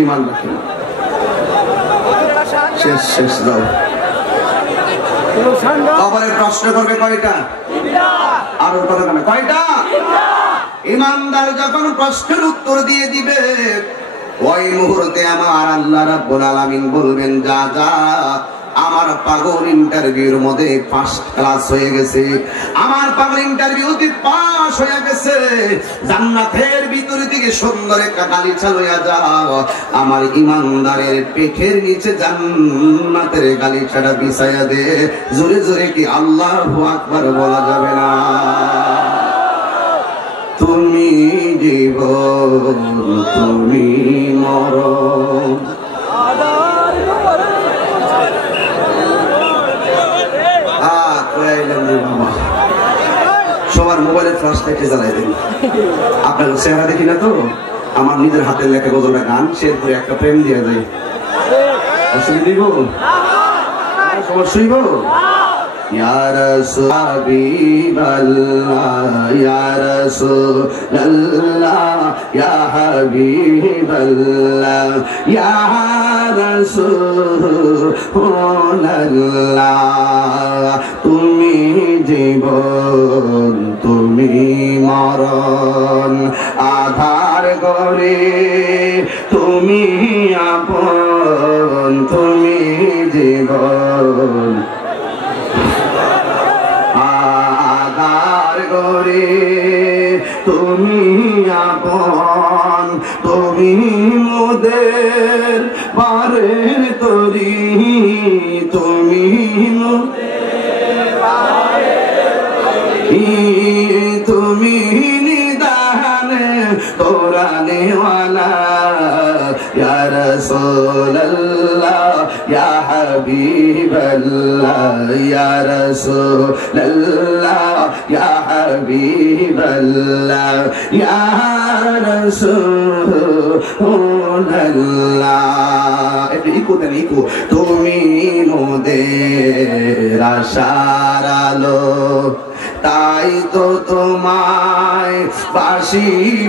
ঈমান রাখেন। শেষ শেষ দাও। কবরে প্রশ্ন করবে কয়টা? আর ওর কথা না, কয়টা? ইমানদার যখন প্রশ্নের উত্তর দিয়ে দিবে ওই মুহূর্তে আমার আল্লাহ রাব্বুল আলামিন বলবেন, যা যা আমার পাগল ইন্টারভিউর মধ্যে ফার্স্ট ক্লাস হয়ে গেছে, আমার পাগল ইন্টারভিউতে পাস হয়ে গেছে, জান্নাতের ভিতর থেকে সুন্দর একটা গালিচা লইয়া যাও, আমার ইমানদারের পেটের নিচে জান্নাতের গালিচাটা বিছাইয়া দে। জোরে জোরে কি আল্লাহু আকবার বলা যাবে না? তুমি জীবন তুমি মরণ, সবার মোবাইলের ফ্ল্যাশ লাইটে জ্বালাই দিন। আপনার চেহারা দেখি না তো, আমার নিজের হাতের লেখা গজলটা গান শেয়ার করে একটা প্রেম দিয়ে যায়। অসুবিধা দিব? সবার শুইব? ইয়া রাসূল হাবিবাল্লাহ, ইয়া রাসূলাল্লাহ, ইয়া হাবিবাল্লাহ, ইয়া রাসূলাল্লাহ, তুমি জীবন তুমি মরণ, আধার গরে তুমি আপন, তুমি জীবন আধার গরে তুমি আপন, তুমি মোদের পারের তরি, তুমি তুমি নিদানে কোরআনে ওয়ালা, ইয়া রাসূলুল্লাহ, ইয়া হাবিবাল্লাহ, ইয়া রাসূলুল্লাহ, ইয়া হাবিবাল্লাহ, ইয়া রাসূলুল্লাহ। একটু ইকো দেন, ইকো। তুমি মোদের আশার আলো, তাই তো তোমায় বাসি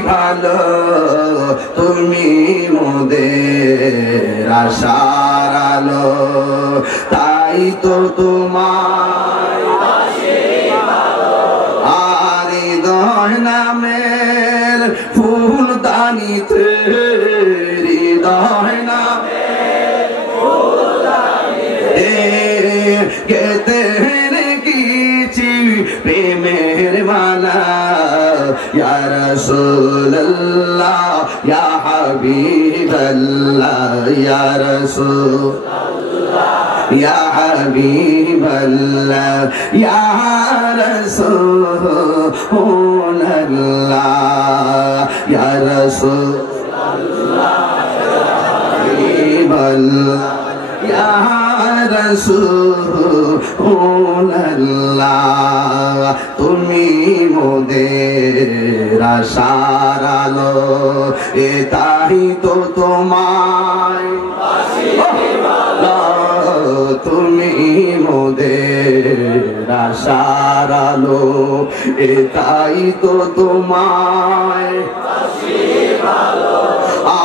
ভালো, তুমি মোদের আশার আলো, তাই তো তোমায় বাসি ভালো, আর হৃদয় নামের ফুলদানিতে, হৃদয় নামের ফুলদানিতে গেতে প্রেমের মালা, ইয়া রাসূলুল্লাহ, ইয়া হাবিবাল্লাহ, ইয়া রাসূলুল্লাহ, ইয়া হাবিবাল্লাহ, ইয়া রাসূলুল্লাহ, ইয়া রাসূলুল্লাহ, ইয়া রাসূলুল্লাহ, তুমি মোদের আশার আলো, তাই তো তোমায় তুমি মোদের আশার আলো, তাই তো তোমায়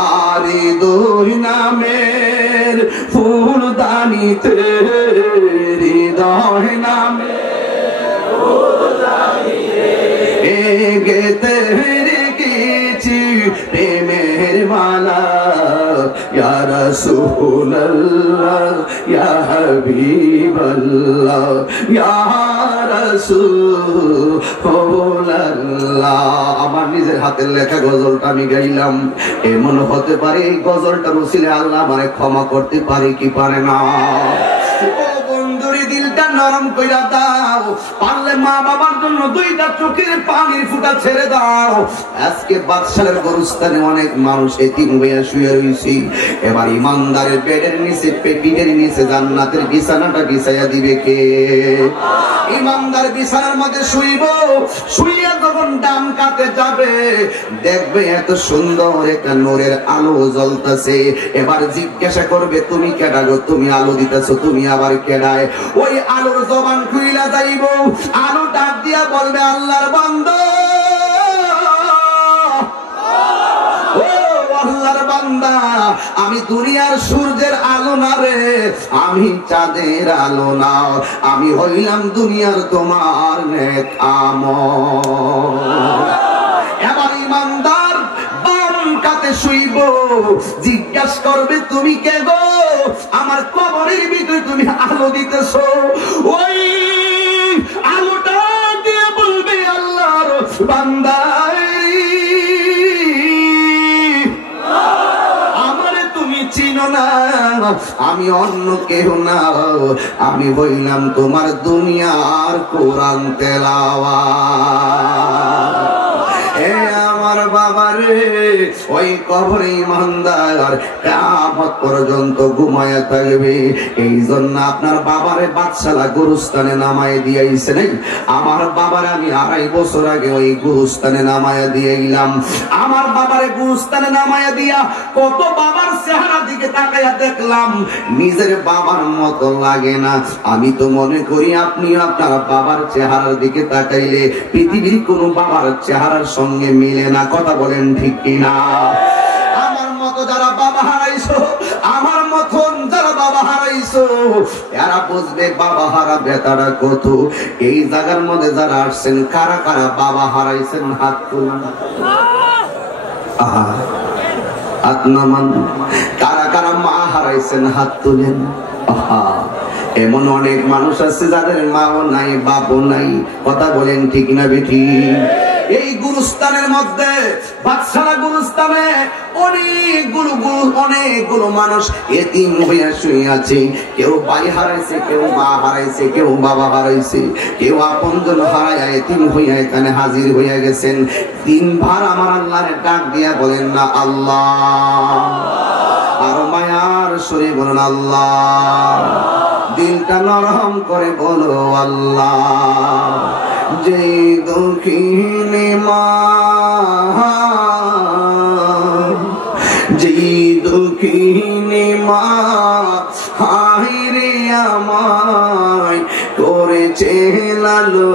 আর দুই নামের ফুলদানিতে, হৃদয় নামে গেতে রেখেছি প্রেমের মালা, ইয়া রাসূলুল্লাহ, ইয়া হাবিবাল্লাহ, ইয়া রাসূলুল্লাহ। আমার নিজের হাতের লেখা গজলটা আমি গাইলাম, এমন হতে পারে এই গজলটার উসিলে আল্লাহ আমারে ক্ষমা করতে পারে কি পারে না? দিলটা নরম কইরা দাও, পারলে মা বাবার জন্য দুইটা চোখের পানির ফুটা ছেড়ে দাও। আজকে বাদশাহের গরুস্থানে অনেক মানুষ এতিম হইয়া শুয়ে রইছি, এবার ইমানদারের পেটের নিচে পিঠের নিচে জান্নাতের বিছানাটা বিছাইয়া দিবে কে? ইমানদার বিছানার মধ্যে শুইব, শুইয়া যখন ডান কাতে যাবে দেখবে এত সুন্দর একটা নূরের আলো জ্বলতেছে। এবার জিজ্ঞাসা করবে তুমি কেডা গো, তুমি আলো দিতেছো, তুমি আবার কেডায়? ওই আলোর জবান খুইলা যাইব, আলো ডাক দিয়া বলবে আল্লাহর বান্দা, ও আল্লাহর বান্দা বান্দা, আমি দুনিয়ার সূর্যের আলো না রে, আমি চাঁদের আলো না, আমি হইলাম দুনিয়ার তোমার নেক আমল। এবার ইমানদার বাম কাতে শুইব, জিজ্ঞাসা করবে তুমি কে গো, আমার কবরের ভিতরে তুমি আলো দিতেছো, ওই আলোটা দিয়ে বলবে আল্লাহর বান্দা আমারে তুমি চিনো না, আমি অন্য কেউ না, আমি হইলাম তোমার দুনিয়ার কোরআন তেলাওয়াত। এ আমার বাবা রে, ওই কবরে ইমানদার কিয়ামত পর্যন্ত ঘুমায়া থাকবে। এই জন্য আপনার বাবারে বাদশালা গুরুস্থানে নামায় দিয়েছে নাই। আমার বাবারে আমি 2.5 বছর আগে ওই গুরুস্থানে নামায়া দিয়েইলাম। আমার বাবারে গুরুস্থানে নামায়া দিয়া কত বাবার চেহারা দিকে তাকায়া দেখলাম, নিজের বাবার মতো লাগে না। আমি তো মনে করি আপনি আপনার বাবার চেহারার দিকে তাকাইলে পৃথিবীর কোন বাবার চেহারার সঙ্গে মিলে না। কথা বলেন ঠিক কিনা? আমার মতো যারা বাবা হারাইছো, আমার মতন যারা বাবা হারাইছো, এরা বুঝবে বাবা হারা বেতারা কত। এই জায়গার মধ্যে যারা আসছেন, কারা কারা বাবা হারাইছেন হাত তুলুন। হাত নামান। কারা কারা মা হারাইছেন হাত তুলেন। এমন অনেক মানুষ আছে যাদের মাও নাই, বাপও নাই। কথা বলেন ঠিক না বেটি? এই গুরুস্থানের মধ্যে, বাদশারা গুরুস্থানে অনেকগুলো মানুষ এতিম হইয়া শুয়ে আছে। কেউ ভাই হারাইছে, কেউ মা হারাইছে, কেউ বাবা হারাইছে, কেউ আপনজন হারাইয়া এতিম হইয়া এখানে হাজির হইয়া গেছেন। 3 বার আমার আল্লাহরে ডাক দিয়া বলেন না আল্লাহ, আর মায়ার সুরে বলেন আল্লাহ, দিলটা নরম করে বলো আল্লাহ। যে দক্ষিণে মা, যে দক্ষিণে মা হায়রে আমায় করেছে লালো,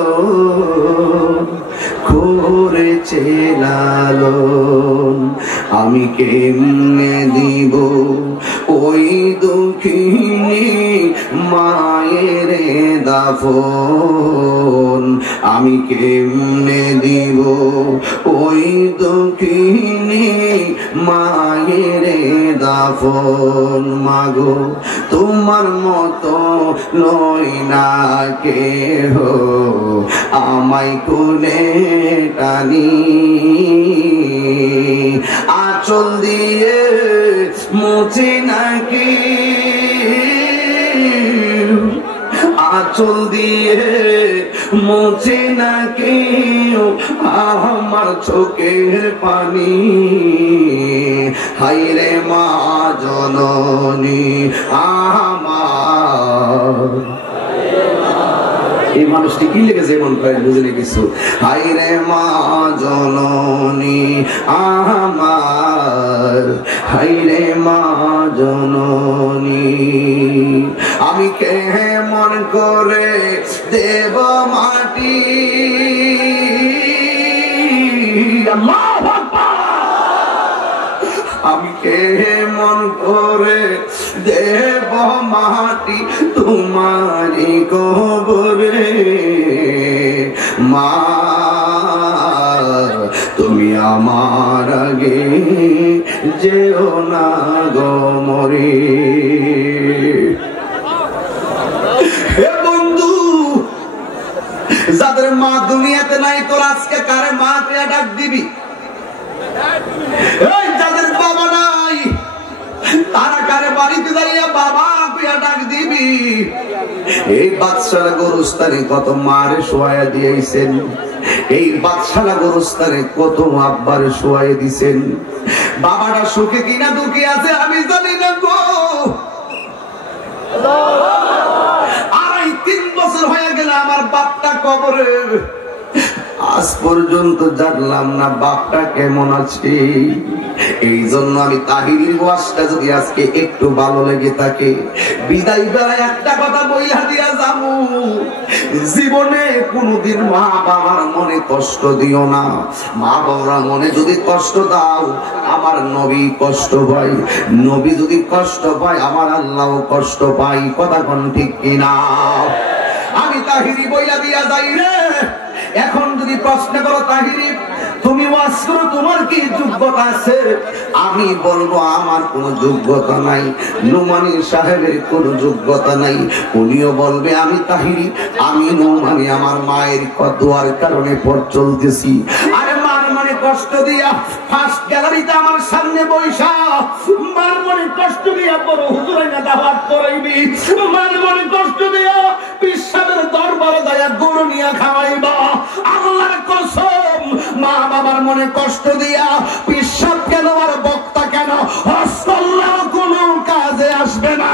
করেছে লালন, আমি কেমনে দিব ওই দক্ষিণী মায়ের দাফন, আমি কেমনে দিব ওই দক্ষিণী মায়ের দাফন। মাগো তোমার মতো নই না কেহ, আমায় কোলে টানি, আঁচল দিয়ে মুছে নাকি, আঁচল দিয়ে মুছে নাকি আমার চোখের পানি। হায়রে মা জননী আমার, এই মানুষটি কি লেগেছে এমন করে বুঝলে কিছু? হায়রে মা জননী আমার, হায়রে মা জননী, আমি কেমন করে দেব মাটি, আল্লাহু আকবার, আমি কেমন করে দেব মাটি তোমারি কবরে। মা তুমি আমার আগে যেও না গো মরে। হে বন্ধু, যাদের মা দুনিয়াতে নাই, তোর আজকে কারে মা তুই ডাক দিবি? যাদের বাবা নাই, তারা কারে বাড়িতে দাঁড়িয়ে বাবা তুই ডাক দিবি? এই বাদশারা গরুস্থানে কত মারে শোয়া দিয়েছেন, এই বাদশারা গরুস্থানে কত আব্বারে শোয়া দিয়েছেন। বাবাটা সুখে কিনা দুঃখে আছে আমি জানি না গো। 3 বছর হয়ে গেল আমার বাপটা কবরে, আজ পর্যন্ত জানলাম না বাপটা কেমন আছে। এই জন্য আমি তাহিরির ওয়াজটা যদি আজকে একটু ভালো লেগে থাকে, বিদায় বেলায় একটা কথা বইলা দিয়া যাবো, জীবনে কোনদিন মা বাবার মনে কষ্ট দিও না। মা বাবার মনে যদি কষ্ট দাও, আমার নবী কষ্ট পায়, নবী যদি কষ্ট পায় আমার আল্লাহও কষ্ট পায়। কথা কোন ঠিক কিনা? আমি তাহিরি বইলা দিয়া যাই রে। এখন যদি প্রশ্ন করো তাহিরি তুমি ওয়াজ করো, তোমার কি যোগ্যতা আছে? আমি বলবো আমার কোনো যোগ্যতা নাই, নোমানী সাহেবের কোনো যোগ্যতা নাই। উনিও বলবে আমি তাহিরি, আমি নোমানী আমার মায়ের দোয়ার কারণে পথ চলতেছি। আরে মার মনে কষ্ট দিয়া ফার্স্ট গ্যালারিতে আমার সামনে বৈশা, মার মনে কষ্ট দিয়া বড় হুজুরে না দাওয়াত করাইবি, মার মনে কষ্ট দিয়া পিসাবের দরবারে দয়া গরু নিয়া খাওয়াইবা। আল্লাহর কসম, মা বাবার মনে কষ্ট দিয়া পিসাব কেন আর বক্তা কেন হসল্লাহ কোন কাজে আসবে না।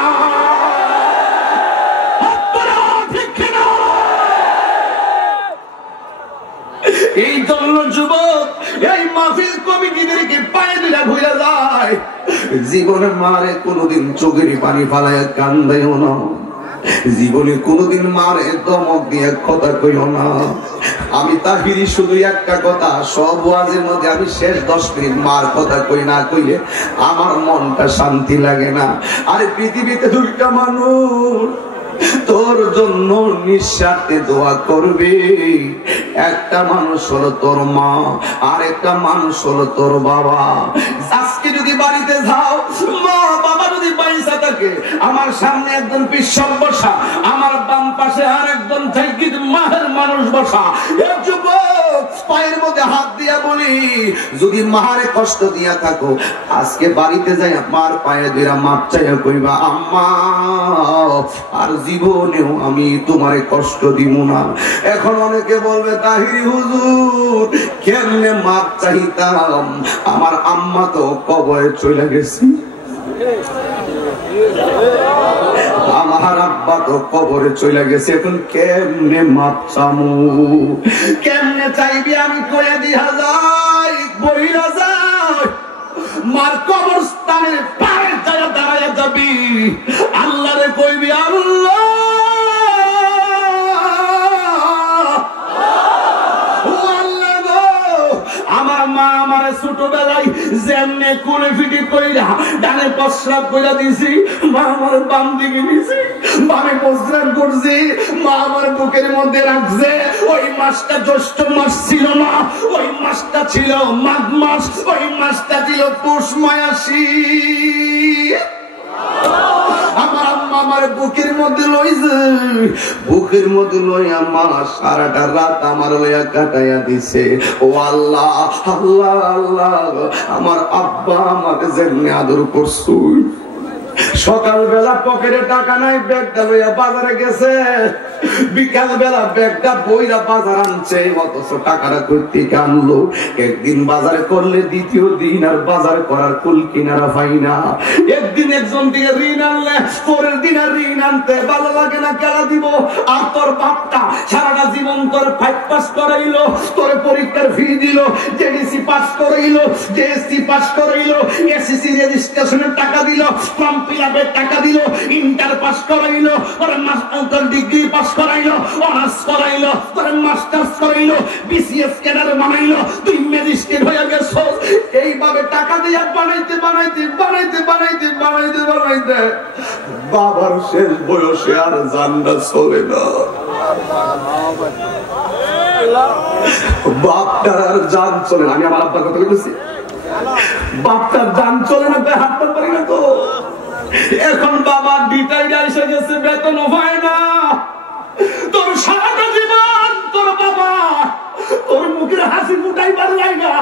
এই জন্য যুবক এই মাহফিল কমিটিদেরকে পায়ে দিলা ভুলে যায়, জীবনে মারে কোনদিন চোখের পানি ফালায় কান্দাইও না, জীবনে কোনদিন মারে দমক দিয়ে কথা কইও না। আমি তাহিরি শুধু একটা কথা, সব ওয়াজের মধ্যে আমি শেষ 10 মিনিট মার কথা কই না কইলে আমার মনটা শান্তি লাগে না। আরে পৃথিবীতে দুইটা মানুষ তোর জন্য নিঃস্বার্থে দোয়া করবে, একটা মানুষ হলো তোর মা, আর একটা মানুষ হলো তোর বাবা। আজকে যদি বাড়িতে যাও, মা বাবা যদি পয়সা থাকে, আমার সামনে একজন পিছন বসা, আমার বাম পাশে আর একজন মায়ের মানুষ বসা, পায়ের মধ্যে হাত দিয়া বলি, যদি মারে কষ্ট দিয়া থাকো, আজকে বাড়িতে যাই মার পায়ে দিয়া মাপ চাইয়া কইবা আম্মা আর জীবনেও আমি তোমারে কষ্ট দিব না। এখন অনেকে বলবে তাহিরি হুজুর কেমনে মাপ চাইতাম, আমার আম্মা তো কবরে চলে গেছি, আমার আব্বা তো কবরে চলে গেছে, এখন কেমনে মাপ চামু, কেমনে চাইবি আমি কয়ে দিয়া যাই বইলা যাই। মার কবরস্থানের পায়ে যায় দাঁড়ায় যাবি, আল্লাহরে কইবি আল্লাহ আমার মা আমারে ছোটবেলায় যেমনে কোলে ফিটি কইরা ডানে প্রস্রাব কইরা দিছি, মা আমার বাম দিকে দিছি, বামে প্রস্রাব করছি, মা আমার বুকের মধ্যে রাখছে। ওই মাসটা জ্যৈষ্ঠ মাস ছিল না, ওই মাসটা ছিল মাঘ মাস, ওই মাসটা ছিল পৌষ মায়াসী। আমার আম্মা আমার বুকের মধ্যে লইছে, বুকের মধ্যে লইয়া মা সারাটা রাত আমার লইয়া কাটাইয়া দিছে। ও আল্লাহ আল্লাহ আল্লাহ, আমার আব্বা আমাকে যেমনি আদর করছো, সকালবেলা পকেটে টাকা নাই, ব্যাগটা লইয়া বাজারে গেছে, বিকাল বেলা ব্যাগটা বইরা বাজার আনছে, অথচ টাকাটা করতে আনলো। একদিন বাজারে করলে দ্বিতীয় দিন আর বাজার করার কুল কিনারা পাই না। একদিন একজন থেকে ঋণ আনলে পরের দিন আর ঋণ আনতে ভালো লাগে না, কেলা দিব। আর তোর বাপটা সারাটা জীবন তোর 5 পাস করাইলো, তোর পরীক্ষার ফি দিল, জেডিসি পাস করাইলো, জেএসসি পাস করাইলো, এসএসসি রেজিস্ট্রেশনের টাকা দিল, ফর্ম ফিলআপের টাকা দিল, ইন্টার পাস করাইলো, তোর ডিগ্রি পাস করাইলো, অনার্স করাইলো, তোর মাস্টার্স করাইলো, বিসিএস ক্যাডার বানাইলো, তুই ম্যাজিস্ট্রেট হয়ে গেছো। এইভাবে টাকা দিয়ে বানাইতে বানাইতে বানাইতে বানাইতে বানাইতে বানাইতে বাবার শেষ বয়সে আর জানটা চলে না, বাপটার আর জান চলে না। আমি আমার আব্বার কথা বলছি, বাপটার জান চলে না, হাঁটতে পারি না তো। এখন বাবা রিটায়ার্ড এসে গেছে, বেতনও পায় না। তোর সারাটা জীবন তোর বাবা তোর মুখের হাসি ফুটাইবার জায়গা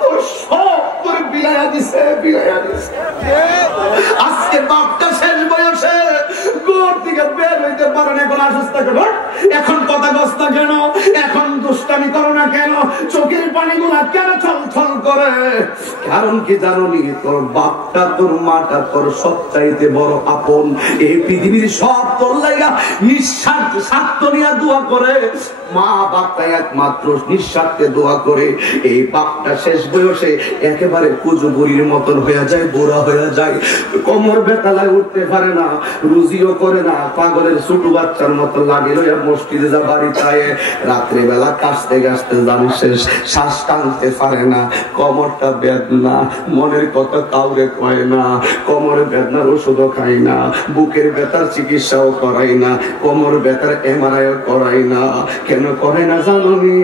তোর সব তোর বিলাইয়া দিছে, বিলাইয়া দিছে। আজকে বাপটা শেষ বয়সে গোর থেকে বের হইতে পারে না, এখন অসুস্থ কেন, এখন কথা গস্তা কেন, এখন দুষ্টামি করো না কেন, চোখের পানিগুলা কেন ছল ছল করে। কারণ কি জানোনি? তোর বাপটা তোর মাটা তোর সবচাইতে বড় আপন। এই পৃথিবীর সব তোর লাগা নিঃস্বার্থ স্বার্থ নিয়ে দোয়া করে। মা বাপটা একমাত্র নিঃস্বার্থে দোয়া করে। এই বাপটা শেষ বয়সে একেবারে কুজো বুড়ির মতন হয়ে যায়, বুড়া হয়ে যায়, কোমর বেতালায় উঠতে পারে না, রুজিও করে না, পাগলের ছোট বাচ্চার মতো লাগে লইয়া মসজিদে যা বাড়ি চায়। রাত্রে বেলা কাশতে কাশতে জানি শেষ, শ্বাস টানতে পারে না, কোমরটা বেদনা, মনের কথা কাউরে কয় না, কোমরের বেদনার ওষুধও খাই না, বুকের ব্যথার চিকিৎসাও করাই না, কোমর ব্যথার এমআরআইও করাই না। কেন করে না জানোনি?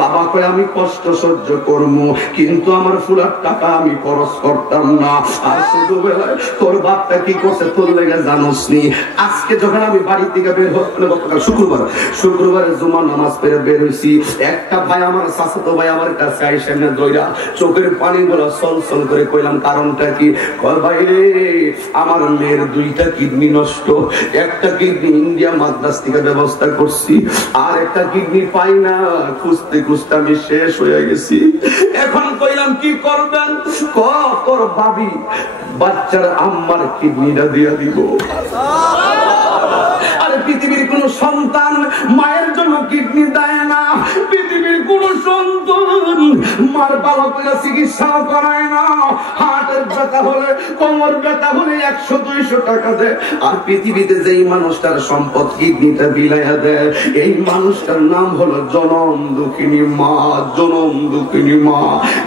বাবা কয় আমি কষ্ট সহ্য করবো, কিন্তু আমার ফুলার টাকা আমি খরচ করতাম না। আর ছোটবেলায় তোর বাপটা কি করছে তোর লেগে জানোস নি? আজকে যখন আমি বাড়ি থেকে বের হচ্ছিল, শুক্রবারে জুমার নামাজ পড়ে বের হইছি, একটা ভাই আমার চাচাতো ভাই আমার কাছে আইসা না দইরা চোখের পানি গুলো সল সল করে কইলাম কারণটা কি? কয় ভাই রে, আমার মেয়ের 2টা কিডনি নষ্ট, একটা কিডনি ইন্ডিয়া মাদ্রাস থেকে ব্যবস্থা করছি, আর একটা কিডনি পাই না, খুঁজতে খুঁজতে আমি শেষ হয়ে গেছি। এখন কইলাম কি করবেন? তোর ভাবি বাচ্চার আম্মার কিডনিটা দিয়া দিব। আরে পৃথিবীর কোন সন্তান মায়ের জন্য কিডনি দেয় না, পৃথিবীর কোন সন্তান মার ভালো করে চিকিৎসা করায় না। হার্টের ব্যথা হলে, কোমর ব্যথা হলে 100-200 টাকা দেয়। আর পৃথিবীতে যেই মানুষটার সম্পদ কিডনিটা বিলাইয়া দেয়, এই মানুষটার নাম হলো জনম দুঃখিনী মা। জনম দুঃখিনী মা,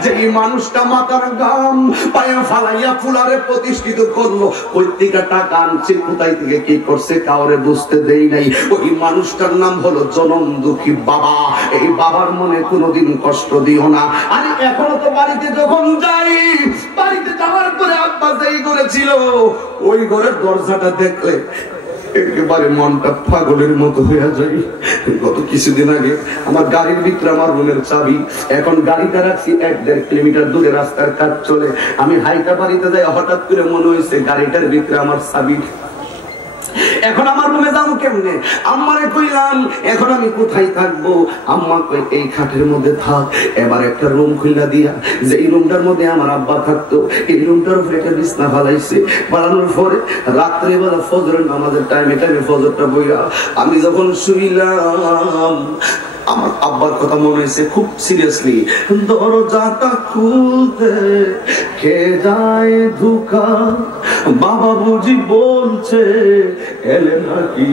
যেই মানুষটা মাথার গাম পায়ে ফালাইয়া ফুলারে প্রতিষ্ঠিত করলো, ওই থেকে টাকা আনছে, কোথায় থেকে কি করছে কাউরে বুঝতে দেই নাই, ওই মানুষটার নাম হলো জনম দুঃখী বাবা। এই বাবার মনে কোনোদিন কষ্ট দিও না। আরে এখনো তো বাড়িতে যখন যাই, বাড়িতে যাওয়ার পরে আব্বা যেই করেছিল, ওই ঘরের দরজাটা দেখলে একেবারে মনটা পাগলের মতো হয়ে যায়। গত কিছুদিন আগে আমার গাড়ির ভিতরে আমার রুমের চাবি, এখন গাড়িটা রাখছি 1-1.5 কিলোমিটার দূরে, রাস্তার কাজ চলে, আমি হাইটা বাড়িতে যাই, হঠাৎ করে মনে হয়েছে গাড়িটার ভিতরে আমার চাবি। এখন আমার রুমে যাবো কেমনে? আম্মারে কইলাম এখন আমি কোথায় থাকবো? আম্মা কই এই খাটের মধ্যে থাক। এবার একটা রুম খুইলা দিয়া, যে এই রুমটার মধ্যে আমার আব্বা থাকতো, এই রুমটার উপরে একটা বিছনা ফালাইছে। ফালানোর পরে রাত্রেবেলা ফজরের নামাজের টাইমে ফজরটা বইরা আমি যখন শুইলাম, আমার আব্বার কথা মনে হয়েছে খুব সিরিয়াসলি। দরজাটা খুলতে কে যায় ধোকা, বাবা বুঝি বলছে এলে নাকি।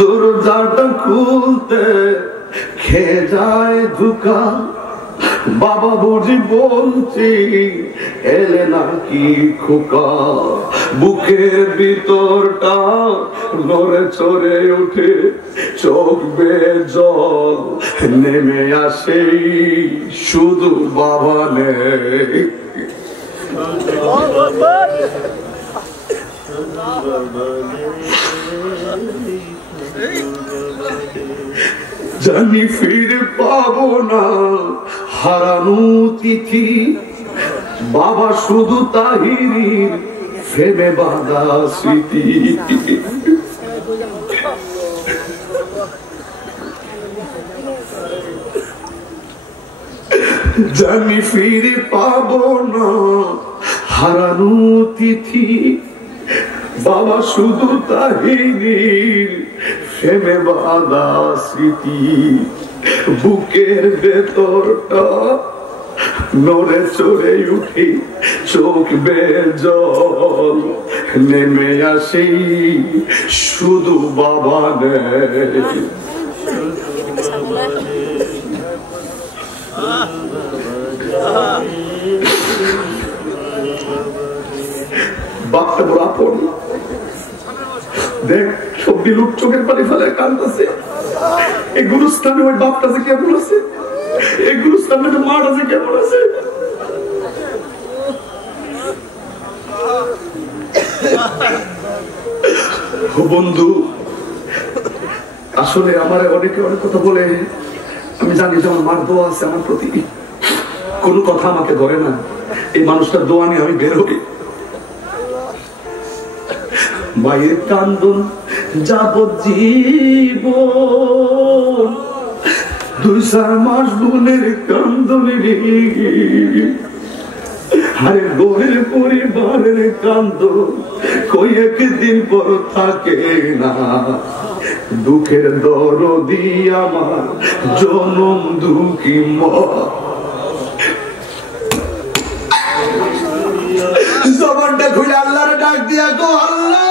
দরজাটা খুলতে কে যায় ধোকা, বাবা বুঝি বলছি এলে নাকি খোকা। বুকের ভিতরটা নড়ে চড়ে উঠে, চোখ বেয়ে জল নেমে আসে, শুধু বাবা নেই। জানি ফিরে পাবো না হারানো তিথি, বাবা শুধু তাহিরির ফেমে বাঁধা স্মৃতি। জানি ফিরে পাবো না হারানো তিথি, বাবা শুধু তাহিরির ফেমে বাঁধা স্মৃতি। বুকের ভেতরটা নড়ে চড়ে উঠি, চোখ বেয়ে জল নেমে আসি, শুধু বাবা নেই। বাপটা বড় আপন। দেখ সবজি লোক চোখের পানি ফেলে কাঁদতেছে। এই গুরুস্থানে ওই বাপটা যে কেমন আছে, এই গুরুস্থানে মাটা যে কেমন আছে। বন্ধু, আসলে আমার অনেকে অনেক কথা বলে, আমি জানি যে আমার মার দোয়া আছে আমার প্রতি, কোন কথা আমাকে ধরে না। এই মানুষটার দোয়া নিয়ে আমি বের হই। মায়ের কান্দন যাবজ্জীবন 2-4 মাস বোনের কান্দনে আরে গোয়ের পরিবারের কান্দ কই একদিন পর থাকে না। দুঃখের দরদি আমার জনম দুঃখী মা, জবানটা খুলে আল্লাহর ডাক দিয়া গো আল্লাহ,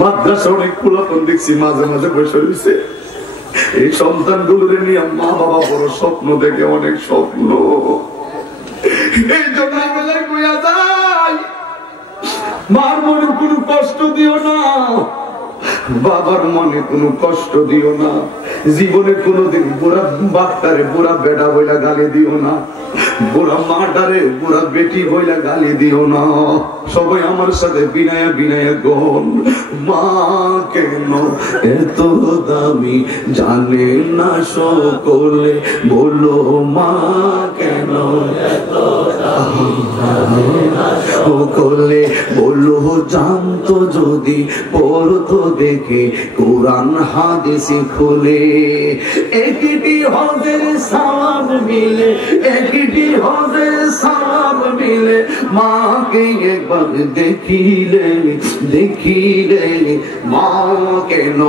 মাদ্রাসা অনেক পুরাতন দেখছি, মাঝে মাঝে বসে রয়েছে এই সন্তানগুলোর নিয়ে মা বাবা বড় স্বপ্ন দেখে, অনেক স্বপ্ন। এই জন্য বেলায় কইয়া যায় মার মনে কোনো কষ্ট দিও না, বাবার মনে কোনো কষ্ট দিও না, জীবনে কোনোদিন বুড়া বাচ্চারে বুড়া বেটা বইলা গালি দিও না, বুড়া মাটারে বুড়া বেটি বইলা গালি দিও না। সবাই আমার সাথে বিনায়া বিনায়া গন, মা কেন এত দামি জানে না সকলে, বলো মা কেন এত দামি সকলে, বলো জানতো যদি পড়তো দেখে কোরআন হাদিসে খুলে। একটি হজের সওয়াব মিলে, একটি হজের সওয়াব মিলে, মাকে একবার দেখিলে দেখিলে, মা কেন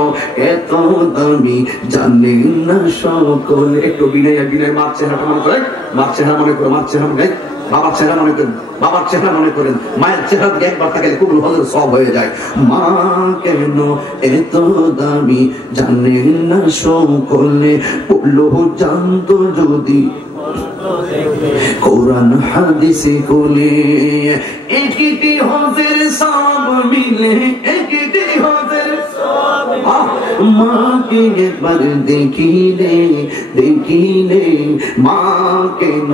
এত দামি জানে না সকলে। একটু বিনয় বিনয় মার চেহারা মনে করে, মার চেহারা মনে করে, মার চেহারা মনে, বাবার চেহারা মনে করেন, বাবার চেহারা মনে করেন, মায়ের চেহারা দিকে একবার তাকালে কবুল হজের সব হয়ে যায়। মা কেন এত দামি জানে না সকলে, বললো জানতো যদি কোরআন হাদিসে খুলে। একটি হজের সওয়াব মিলে, একটি হজের সওয়াব, মাকে একবার দেখিলে দেখিলে, মা কেন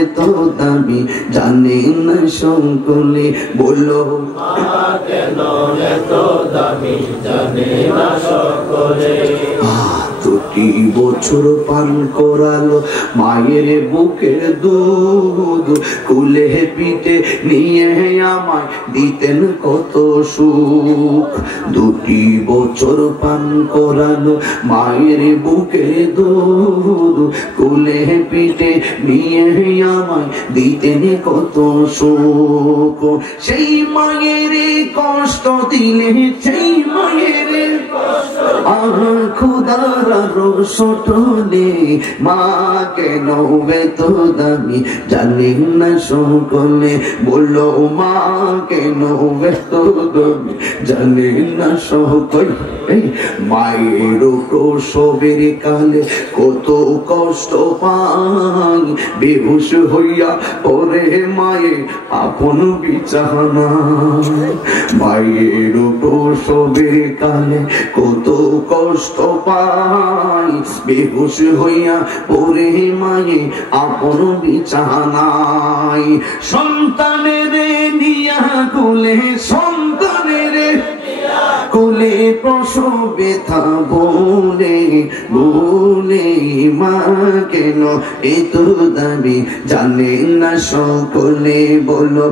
এত দামি জানে না সকলে, বলো মা কেন এত দামি জানে না সকলে। 2 বছর পান করালো মায়ের বুকের দুধ, কুলে পিঠে নিয়ে আমায় দিতেন কত সুখ। 2 বছর পান করালো মায়ের বুকের দুধ, কুলে পিঠে নিয়ে আমায় দিতেন কত সুখ। সেই মায়ের কষ্ট দিলে, সেই মায়ের আর খুদার রসটলে, মা কেন এত দামি জানে না সকলে, বললো মা কেন এত দামি জানে না সকলে। মায়ের প্রসবের কালে কত কষ্ট পাই, বেহুশ হইয়া পরে মায়ে আপন বিছানা। মায়ের প্রসবের কালে কত কষ্ট পাই, বেহুশ হইয়া পরে মায়ে আপন বিছানায়। সন্তানের নিয়া কোলে, সন্তানের কোলে প্রসব ব্যথা বলে বলে, মা কেন এত দামি জানে না সকলে, বলো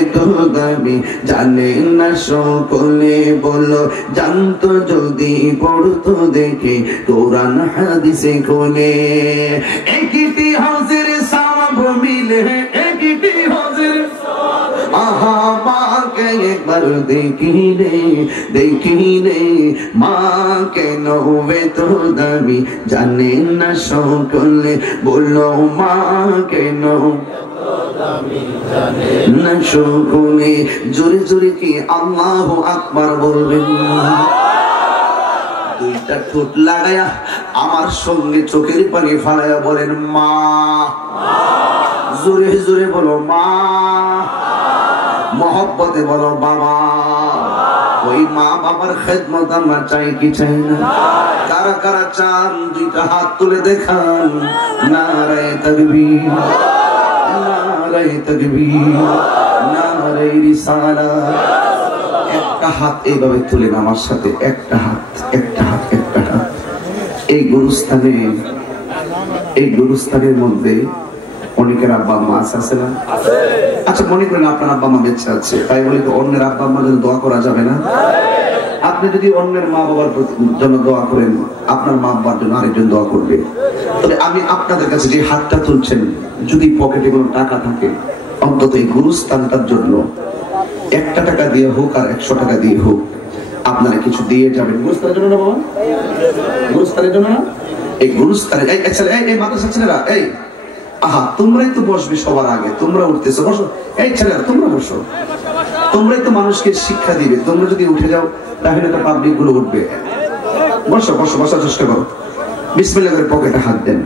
এত দামি জানে না সকলে, বলো জানতো যদি পড়তো দেখে কোরআন হাদিসে খুলে। একটি হজের সওয়াব মিলে, একটি হজের আহা মাকে একবার দেখিলে দেখিলে, মা কেন এত দামি জানে না সকলে, বললো মা কেন না সকলে। জোরে জোরে কি আল্লাহু আকবার বলবেন? 2টা ঠোঁট লাগায়া আমার সঙ্গে চোখের পানি ফালাইয়া বলেন মা। জোরে জোরে বলো মা, মহব্বতে বলো বাবা। ওই মা বাবার খেদমত আমরা চাই কি চাই না? কারা কারা চান 2টা হাত তুলে দেখান। নারায়ে তাকবীর, নারায়ে তাকবীর, নারায়ে রিসালাত। একটা হাত এইভাবে তুলেন আমার সাথে, একটা হাত, একটা হাত, একটা হাত। এই গুরুস্থানের মধ্যে মনিকের আব্বা আম্মা আছে না? আচ্ছা, মনে করেন আপনার আব্বা আম্মা বেঁচে আছে, তাই বলে তো অন্যের আব্বা আম্মার জন্য দোয়া করা যাবে না? আপনি যদি অন্যের মা বাবার জন্য দোয়া করেন, আপনার মা বাবার জন্য আরেকজন দোয়া করবে। তবে আমি আপনাদের কাছে যে হাতটা তুলছেন, যদি পকেটে কোনো টাকা থাকে, অন্তত এই গুরুস্থানটার জন্য 1 টাকা দিয়ে হোক আর 100 টাকা দিয়ে হোক, আপনারা কিছু দিয়ে যাবেন। গুরুস্থানের জন্য না বাবা? গুরুস্থানের জন্য না? এই গুরুস্থানে এই মাদ্রাসা ছেলেরা, এই আহা, তোমরাই তো বসবে সবার আগে, তোমরা উঠতেছো, বসো। এই ছেলেরা তোমরা বসো, তোমরাই তো মানুষকে শিক্ষা দিবে। তোমরা যদি উঠে যাও তাহলে তো পাবলিক গুলো উঠবে। বসো বসো, বসার চেষ্টা করো। বিসমিল্লাহ করে পকেটে হাত দেন,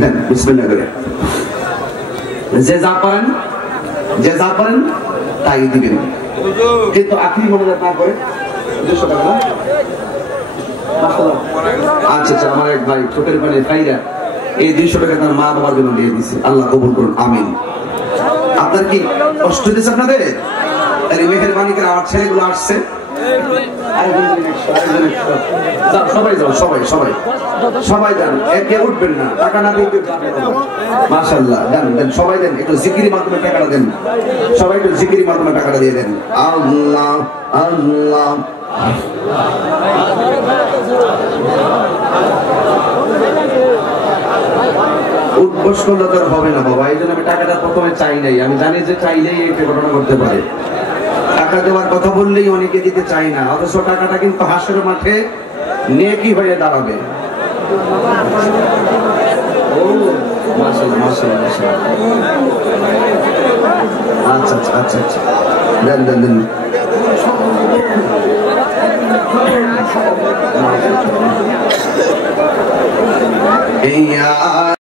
দেন বিসমিল্লাহ করে। যে যা পারেন তাই দিবেন, কিন্তু আখরি মনে না করে 200 টাকা। আচ্ছা আচ্ছা, আমার এক ভাই চোখের পানি খাইরা এই 200 টাকা তার মা বাবার জন্য দিয়ে দিচ্ছে। আল্লাহ কবুল করুন, আমিন। আপনার কি কষ্ট দিচ্ছে আপনাদের? মেহেরবানি করে আমার ছেলেগুলো আসছে, সবাই যাও, সবাই সবাই সবাই যান, একে উঠবেন না, টাকা না দিয়ে মাশাআল্লাহ, দেন দেন, সবাই দেন, একটু জিকিরি মাধ্যমে টাকাটা দেন, সবাই একটু জিকিরি মাধ্যমে টাকাটা দিয়ে দেন। আল্লাহ আল্লাহ। উদ্বোস করলে তো হবে না বাবা, এই জন্য আমি টাকাটা প্রথমে চাই নাই। আমি জানি যে চাইলেই একটা ঘটনা করতে পারে। টাকা দেওয়ার কথা বললেই অনেকে দিতে চাই না, অথচ টাকাটা কিন্তু হাসের মাঠে নেকি হয়ে দাঁড়াবে। আচ্ছা আচ্ছা আচ্ছা আচ্ছা, দেন দেন দেন।